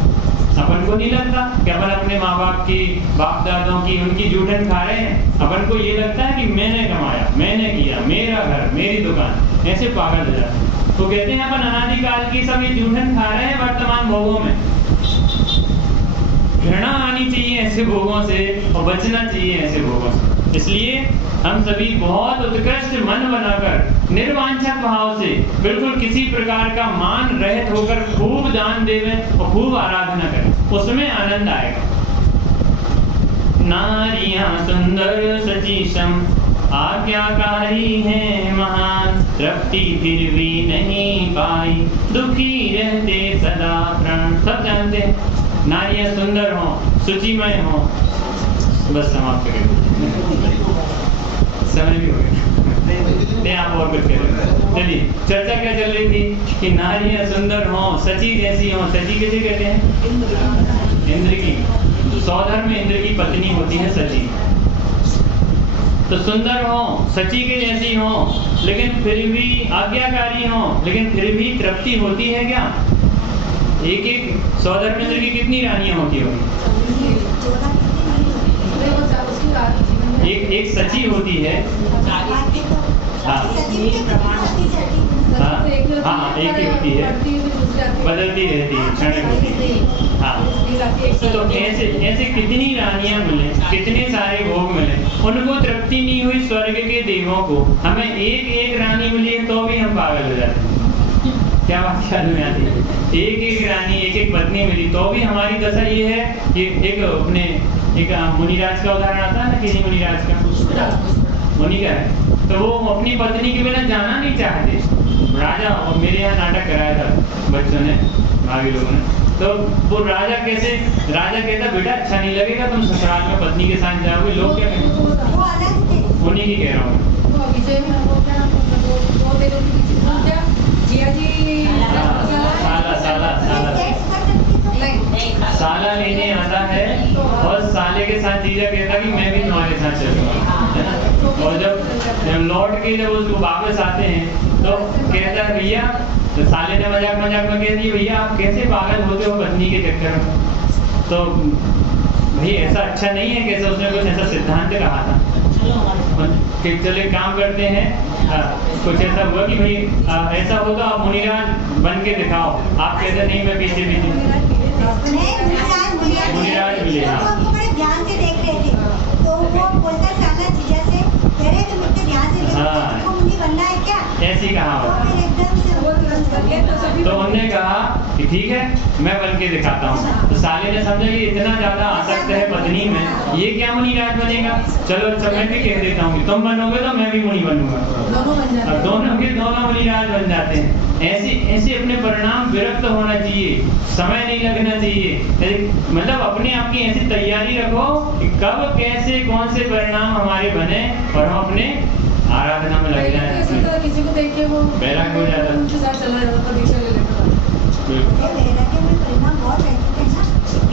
अपन को नहीं लगता कि अपन अपने माँ बाप की, बाप दादों की, उनकी जूठन खा रहे हैं। अपन को ये लगता है कि मैंने कमाया, मैंने किया, मेरा घर, मेरी दुकान, ऐसे पागल हो जाते हैं। तो कहते हैं अपन अनादिकाल की सब ये जूठन खा रहे हैं वर्तमान भोगों में। घृणा आनी चाहिए ऐसे भोगों से और बचना चाहिए ऐसे भोगों से। इसलिए हम सभी बहुत उत्कृष्ट मन बनाकर निर्वांछित भाव से बिल्कुल किसी प्रकार का मान रहित होकर खूब दान देवें और खूब आराधना करें, उसमें आनंद आएगा। नारियां सुंदर सचीशम आज्ञाकारी है महान, तृप्ति फिर भी नहीं पाई, दुखी रहते सदा प्राण। सब जानते हैं नारियां सुंदर हों, शुचिमय हों। बस समाप्त करें, समय भी हो गया। नहीं आप और कुछ करें। चलिए, चर्चा क्या चल रही थी कि नारियां सुंदर हों, सची जैसी हों। सची किसे कहते हैं? इंद्र की, सौधर्म में इंद्र की पत्नी होती है सची। तो सुंदर हों, सची के जैसी हों, लेकिन फिर भी आज्ञाकारी हों, लेकिन फिर भी तृप्ति होती है क्या? एक सौधर्म इंद्र की कितनी रानियां होती होंगी? एक सची होती है। हाँ एक ही होती है, बदलती रहती है, क्षणिक होती है। हाँ, तो ऐसे कितनी रानियां मिले, कितने सारे भोग मिले, उनको तृप्ति नहीं हुई स्वर्ग के देवों को। हमें एक रानी मिली है तो भी हम पागल हो जाते हैं। क्या बात ख्याल में आती है? एक रानी, एक पत्नी मिली तो भी हमारी दशा ये है कि एक मुनिराज का उदाहरण आता है ना, किसी मुनिराज का, मुनि का है, तो वो अपनी पत्नी के बिना जाना नहीं चाहते। राजा, और मेरे यहाँ नाटक कराया था बच्चों ने, भाभी लोगों ने, तो वो राजा कहता बेटा अच्छा नहीं लगेगा तुम ससुराल में पत्नी के साथ जाओगे। लोग क्या कहेंगे? उन्हीं की कह रहा हूँ। साला लेने आता है और साले के साथ जीजा कहता कि मैं भी तुम्हारे साथ चलूंगा। और जब लौट के जब उसको वापस आते हैं तो कहता है भैया, तो साले ने मजाक में कह दिया भैया आप कैसे पागल होते हो पत्नी के चक्कर में। तो भाई ऐसा अच्छा नहीं है, कैसे उसने कुछ ऐसा सिद्धांत कहा था कि चले काम करते हैं। कुछ ऐसा हुआ कि भाई ऐसा हो तो आप मुनिराज बन के दिखाओ। आप कहते नहीं मैं पीछे मुनिराज मिले। हाँ, बड़े ध्यान से देख रहे थे तो वो बोलता साला जीजा से कह रहे तुम इतने ध्यान से देख रहे मुनि बनना है क्या? ऐसी कहा तो उन्होंने कहा कि ठीक है मैं बन के दिखाता हूँ। तो साले ने समझा कि इतना ज्यादा आसक्त है पत्नी में, ये क्या मुनिराज बनेगा। चलो अच्छा मैं भी कह देता हूँ कि तुम बनोगे तो मैं भी मुनि बनूंगा। दोनों मुनिराज बन जाते हैं। ऐसे अपने परिणाम विरक्त होना चाहिए, समय नहीं लगना चाहिए। मतलब अपने आप की ऐसी तैयारी रखो कि कब कैसे कौन से परिणाम हमारे बने और हम अपने आराधना में लग जाए। किसी को देख के वो बैराग हो जाता, बिल्कुल। वैराग्य में परिणाम बहुत रहते हैं ना।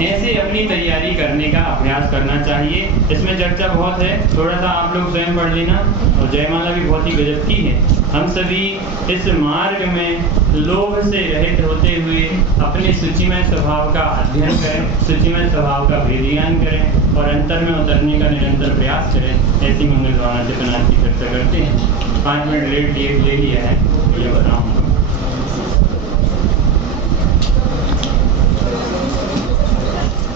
ऐसे अपनी तैयारी करने का अभ्यास करना चाहिए। इसमें चर्चा बहुत है, थोड़ा सा आप लोग स्वयं पढ़ लेना। और जयमाला भी बहुत ही गजब की है। हम सभी इस मार्ग में लोभ से रहित होते हुए अपने शुचिमय स्वभाव का अध्ययन करें, शुचिमय स्वभाव का भेदज्ञान करें और अंतर में उतरने का निरंतर प्रयास करें। ऐसी मंगल भावना से बनाने की चर्चा करते हैं। 5 मिनट लेट ले लिया है, ये बताऊँगा।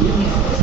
Yes.